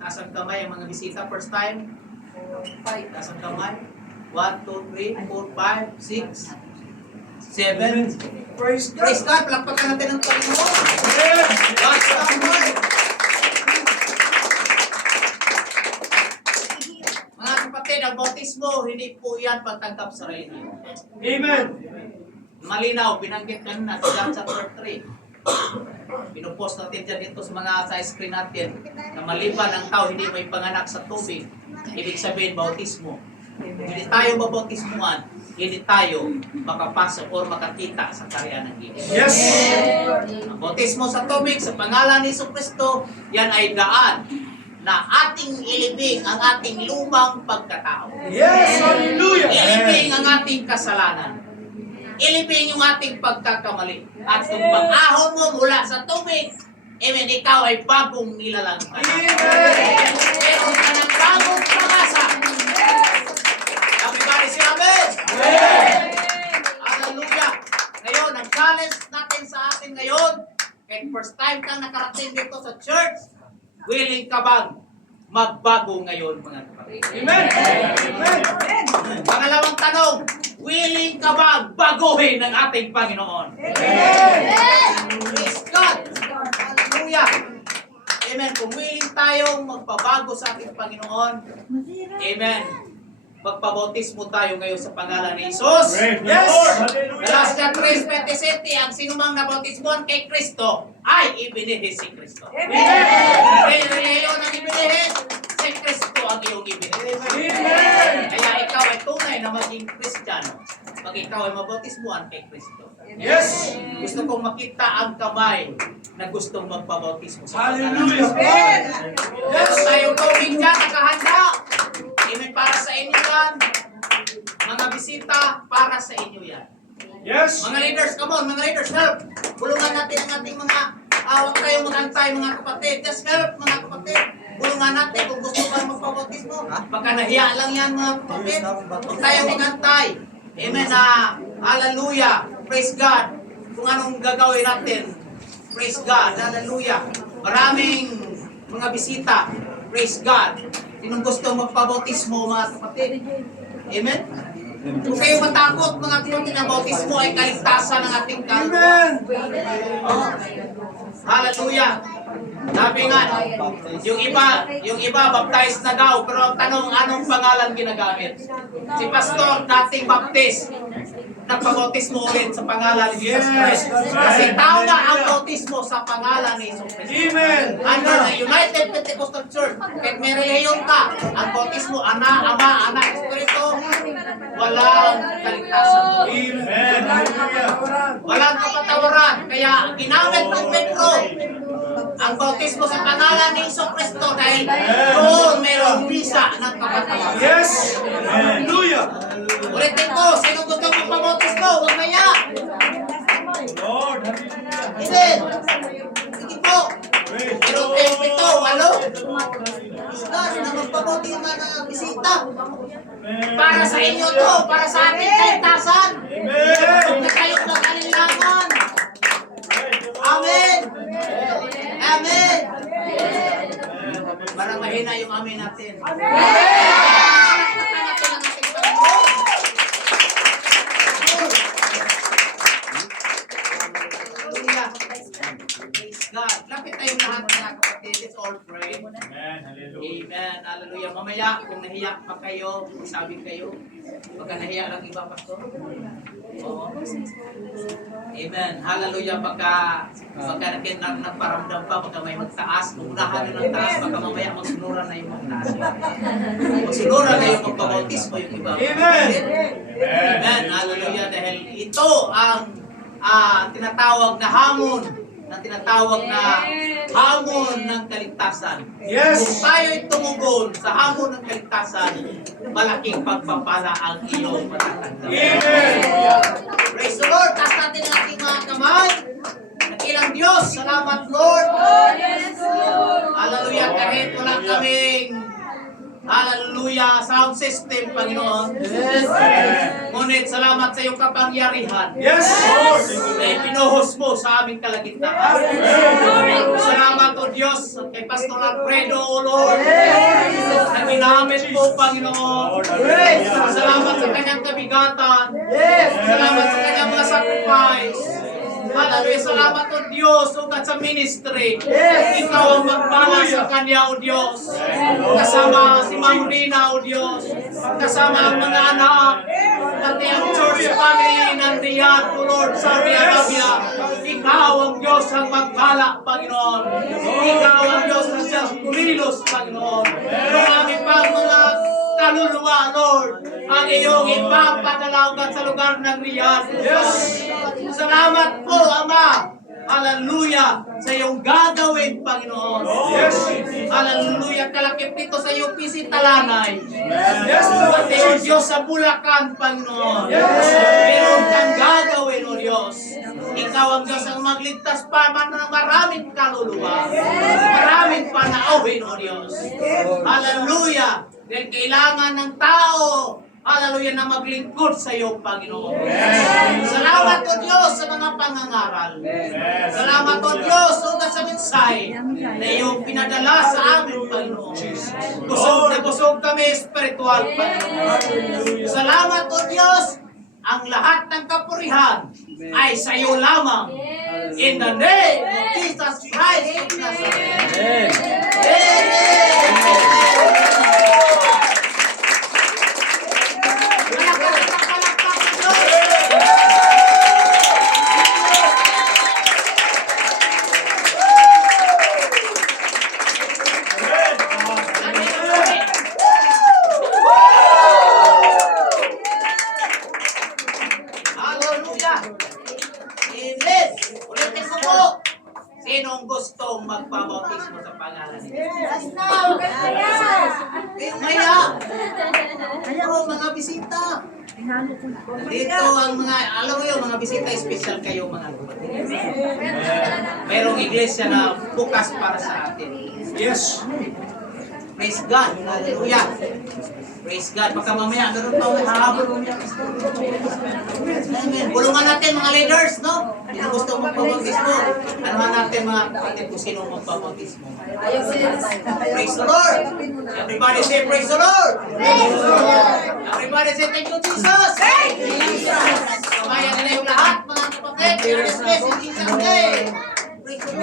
Nasaan kamay ang mga bisita first time? Nasaan kamay? 1, 2, 3, 4, 5, 6, 7. Praise God! Praise God! Palakpakan natin ang Panginoon. Yes! God's Lord. Mga kapatid, ang bautismo, hindi po yan pagtanggap sa relihiyon. Amen! Malinaw, binanggit kanina sa John chapter 3. Pinupost natin dyan dito sa screen natin na maliban ang tao hindi may panganak sa tubig, ibig sabihin bautismo. Hindi tayo mabautismuan, hindi tayo makapasok o makakita sa karya ng Diyos. Yes! Ang bautismo sa tubig sa pangalan ni Jesucristo, yan ay daan na ating ilibing ang ating lumang pagkatao. Yes! Hallelujah! Ilibing ang ating kasalanan. Ilibing yung ating pagkakamali. At kung pag-ahon mo mula sa tubig, amen, ikaw ay bagong nilalang ka na. Amen! Meron ka ng bagong pag-asa. Everybody say amen! Amen! Hallelujah! Ngayon, ang challenge natin sa atin ngayon, kahit first time kang nakarating dito sa church, willing ka bang magbago ngayon, mga kapatid? Amen! Amen! Pangalawang tanong, willing ka bang baguhin ng ating Panginoon? Praise God! Hallelujah! Amen. Kung willing tayong magpabago sa ating Panginoon, amen. Magpabautismo tayo ngayon sa pangalan ni Jesus. Praise the Yes! Lord. Hallelujah. Galatia 3:27, ang sinumang nabautismuhan kay Kristo ay ibinihis si Kristo. Kaya relihiyon ang ibinihis, si Kristo ang iyong ibinihis. Amen! Kaya ikaw ay tunay na maging Kristiyano pag ikaw ay mabautismuhan kay Kristo. Yes! Gusto kong makita ang kamay na gustong magpabautismo sa pangalan ni Hallelujah! Jesus. Yes! Tayong tubig dyan, nakahanda. Amen, para sa inyo yan. Mga bisita, para sa inyo yan. Yes! Mga leaders, come on, mga leaders, help. Bulungan natin ang ating mga, huwag kayong mag-antay mga kapatid. Just help mga kapatid. Bulungan natin kung gusto kang magpabautismo. Baka nahiya lang yan mga kapatid. Huwag tayong mag-antay. Amen, hallelujah. Praise God. Kung anong gagawin natin. Praise God, hallelujah. Maraming mga bisita. Praise God. Sinong gusto magpabautismo mga kapatid? Amen? Kung kayo matakot mga kapatid, ang bautismo ay kaligtasan ng ating kaluluwa. Amen! Oh. Hallelujah. Sabi nga, yung iba baptized na daw, pero ang tanong, anong pangalan ginagamit? Si pastor, dating baptist, nagpabautismo ulit sa pangalan ni Jesus Christ. Kasi tama ang bautismo sa pangalan ni Jesus Christ. Amen! Under the United Pentecostal Church, kahit may relihiyon ka, ang bautismo, Ama, Anak, Espiritu, walang kaligtasan doon. Amen! Hallelujah! Walang kapatawaran. Kaya ginamit ng Pedro ang bautismo sa pangalan ni Jesus Cristo dahil doon mayroong visa ng kapatawaran. Yes! Hallelujah! Ulitin ko, sino gusto mong pabautismo? Huwag maya. Lord, hallelujah. Amen. Sige po. Praise the Pero Lord. ito, walo. Praise the Lord. Kasi na magpabautismo ng bisita. Amen. Para sa inyo to, para sa ating kaligtasan. Amen. Huwag na kayong mag-alilangan. Praise the Lord. Amen. Amen. Mahina yung amin natin. Natin ang ating Panginoon. Hallelujah. Praise God. Lapit tayong lahat mga kapatid. Let's all pray. Amen. Hallelujah. Amen. Hallelujah. Mamaya, kung nahiya pa kayo, sabi kayo, pagka nahiya lang iba, Pastor. Oo. Amen. Hallelujah. Pagka nagparamdam pa, pagka may magtaas, kung unahan nyo ng taas, baka mamaya magsunuran na yung magtaas. Magsunuran na yung magpabautismo yung iba. Amen. Amen. Hallelujah. Dahil ito ang tinatawag na hamon, ng kaligtasan. Yes. Kung tayo'y tumugon sa hamon ng kaligtasan, malaking pagpapala ang iyong matatanggap. Amen. Praise the Lord. Taas natin ang ating mga kamay. Nakilang Diyos. Salamat, Lord. Hallelujah. Kahit wala kaming hallelujah, sound system, Panginoon. Yes. Ngunit salamat sa iyong kapangyarihan. Yes. Na ipinuhos mo sa aming kalagitnaan. Salamat, O Diyos, kay Pastor Alfredo, O Lord. Na ginamit mo, Panginoon. Salamat sa kanyang kabigatan. Salamat sa kanyang mga sacrifice. Hallelujah. Salamat, O Diyos, ugat sa ministry. Ikaw ang magpala sa kanya, O Diyos. Kasama si Ma'am Rina, O Diyos. Kasama ang mga anak. Pati ang church family ng Riyadh, O Lord, Saudi Arabia. Ikaw ang Diyos ang magpala, Panginoon. Ikaw ang Diyos ng Diyos Kurilos, Panginoon. Marami pang mga kaluluwa, Lord, ang iyong ipapadala ugat sa lugar ng Riyadh. Salamat po, Ama. Hallelujah. Sa iyong gagawin, Panginoon. Yes. Hallelujah. Kalakip nito sa iyong PC Talanay. Yes, Lord. Pati o Diyos sa Bulacan, Panginoon. Meron kang gagawin, O Diyos. Ikaw ang Diyos ang magligtas pa man ng maraming kaluluwa. Maraming panauhin, O Diyos. Hallelujah. Dahil kailangan ng tao, hallelujah, na maglingkod sa iyo, Panginoon. Salamat, O Diyos, sa mga pangangaral. Salamat, O Diyos, ugat sa mensahe na iyong pinadala sa amin, Panginoon. Busog na busog kami spiritual, Panginoon. Salamat, O Diyos, ang lahat ng kapurihan ay sa iyo lamang. In the name of Jesus Christ of Nazareth. Amen. Sinong gustong magpabautismo sa pangalan ni Jesus? Maya! Pero mga bisita. Dito ang mga, alam mo yung mga bisita, special kayo mga kapatid. Mayroong iglesia na bukas para sa atin. Yes. Praise God. Hallelujah. Praise God. Baka mamaya, ganun pa ulit habol. Amen. Bulungan natin mga leaders, no? Sino gusto magpabautismo? Anuhan natin mga kapatid kung sino magpabautismo. Praise the Lord. Everybody say praise the Lord. Everybody say thank you, Jesus. Kamayan nila yung lahat, mga kapatid. Praise in Jesus' name. Praise the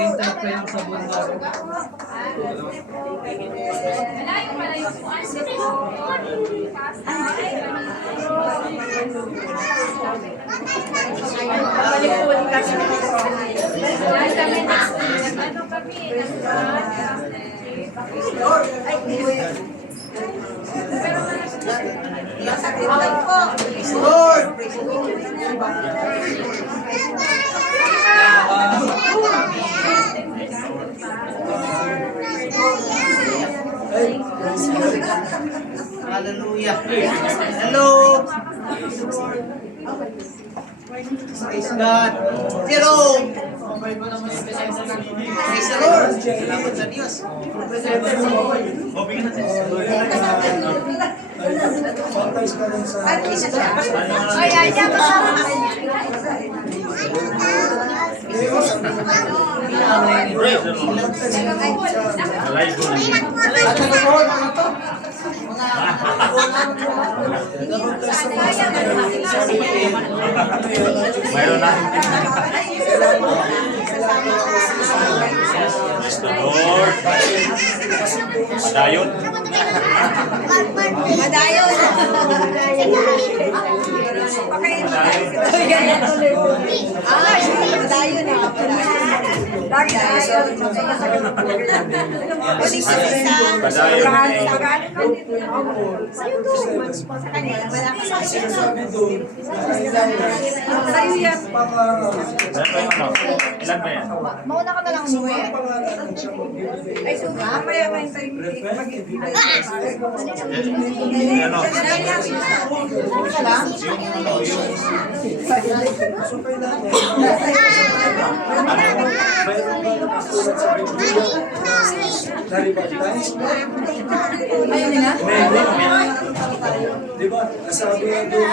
Lord. Praise the Lord. Hallelujah. Hello. Praise God. Jerome. Praise the Lord. Salamat sa Diyos. Praise the Lord. Alive ko na. Mayroon na. Praise the Lord. Padayon. Madayon. Madayon na. Sa'yo yan. Ilan ba yan? Mauna ka na lang umuwi. Ay, so, mamaya may tayo Ano? Ayaw nila? Di ba? Nasabi nga doon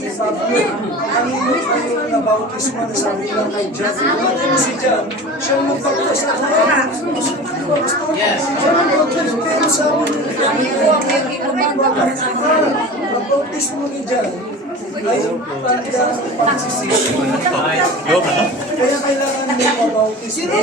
ni Pablo, ang nabautismo na sabi lang kay John. Si John, siya ang nagpapautis na Yes. pero sabi nabautismo ni John ay pagsisisi. Yo, ano? Kaya kailangan niya mabautismo.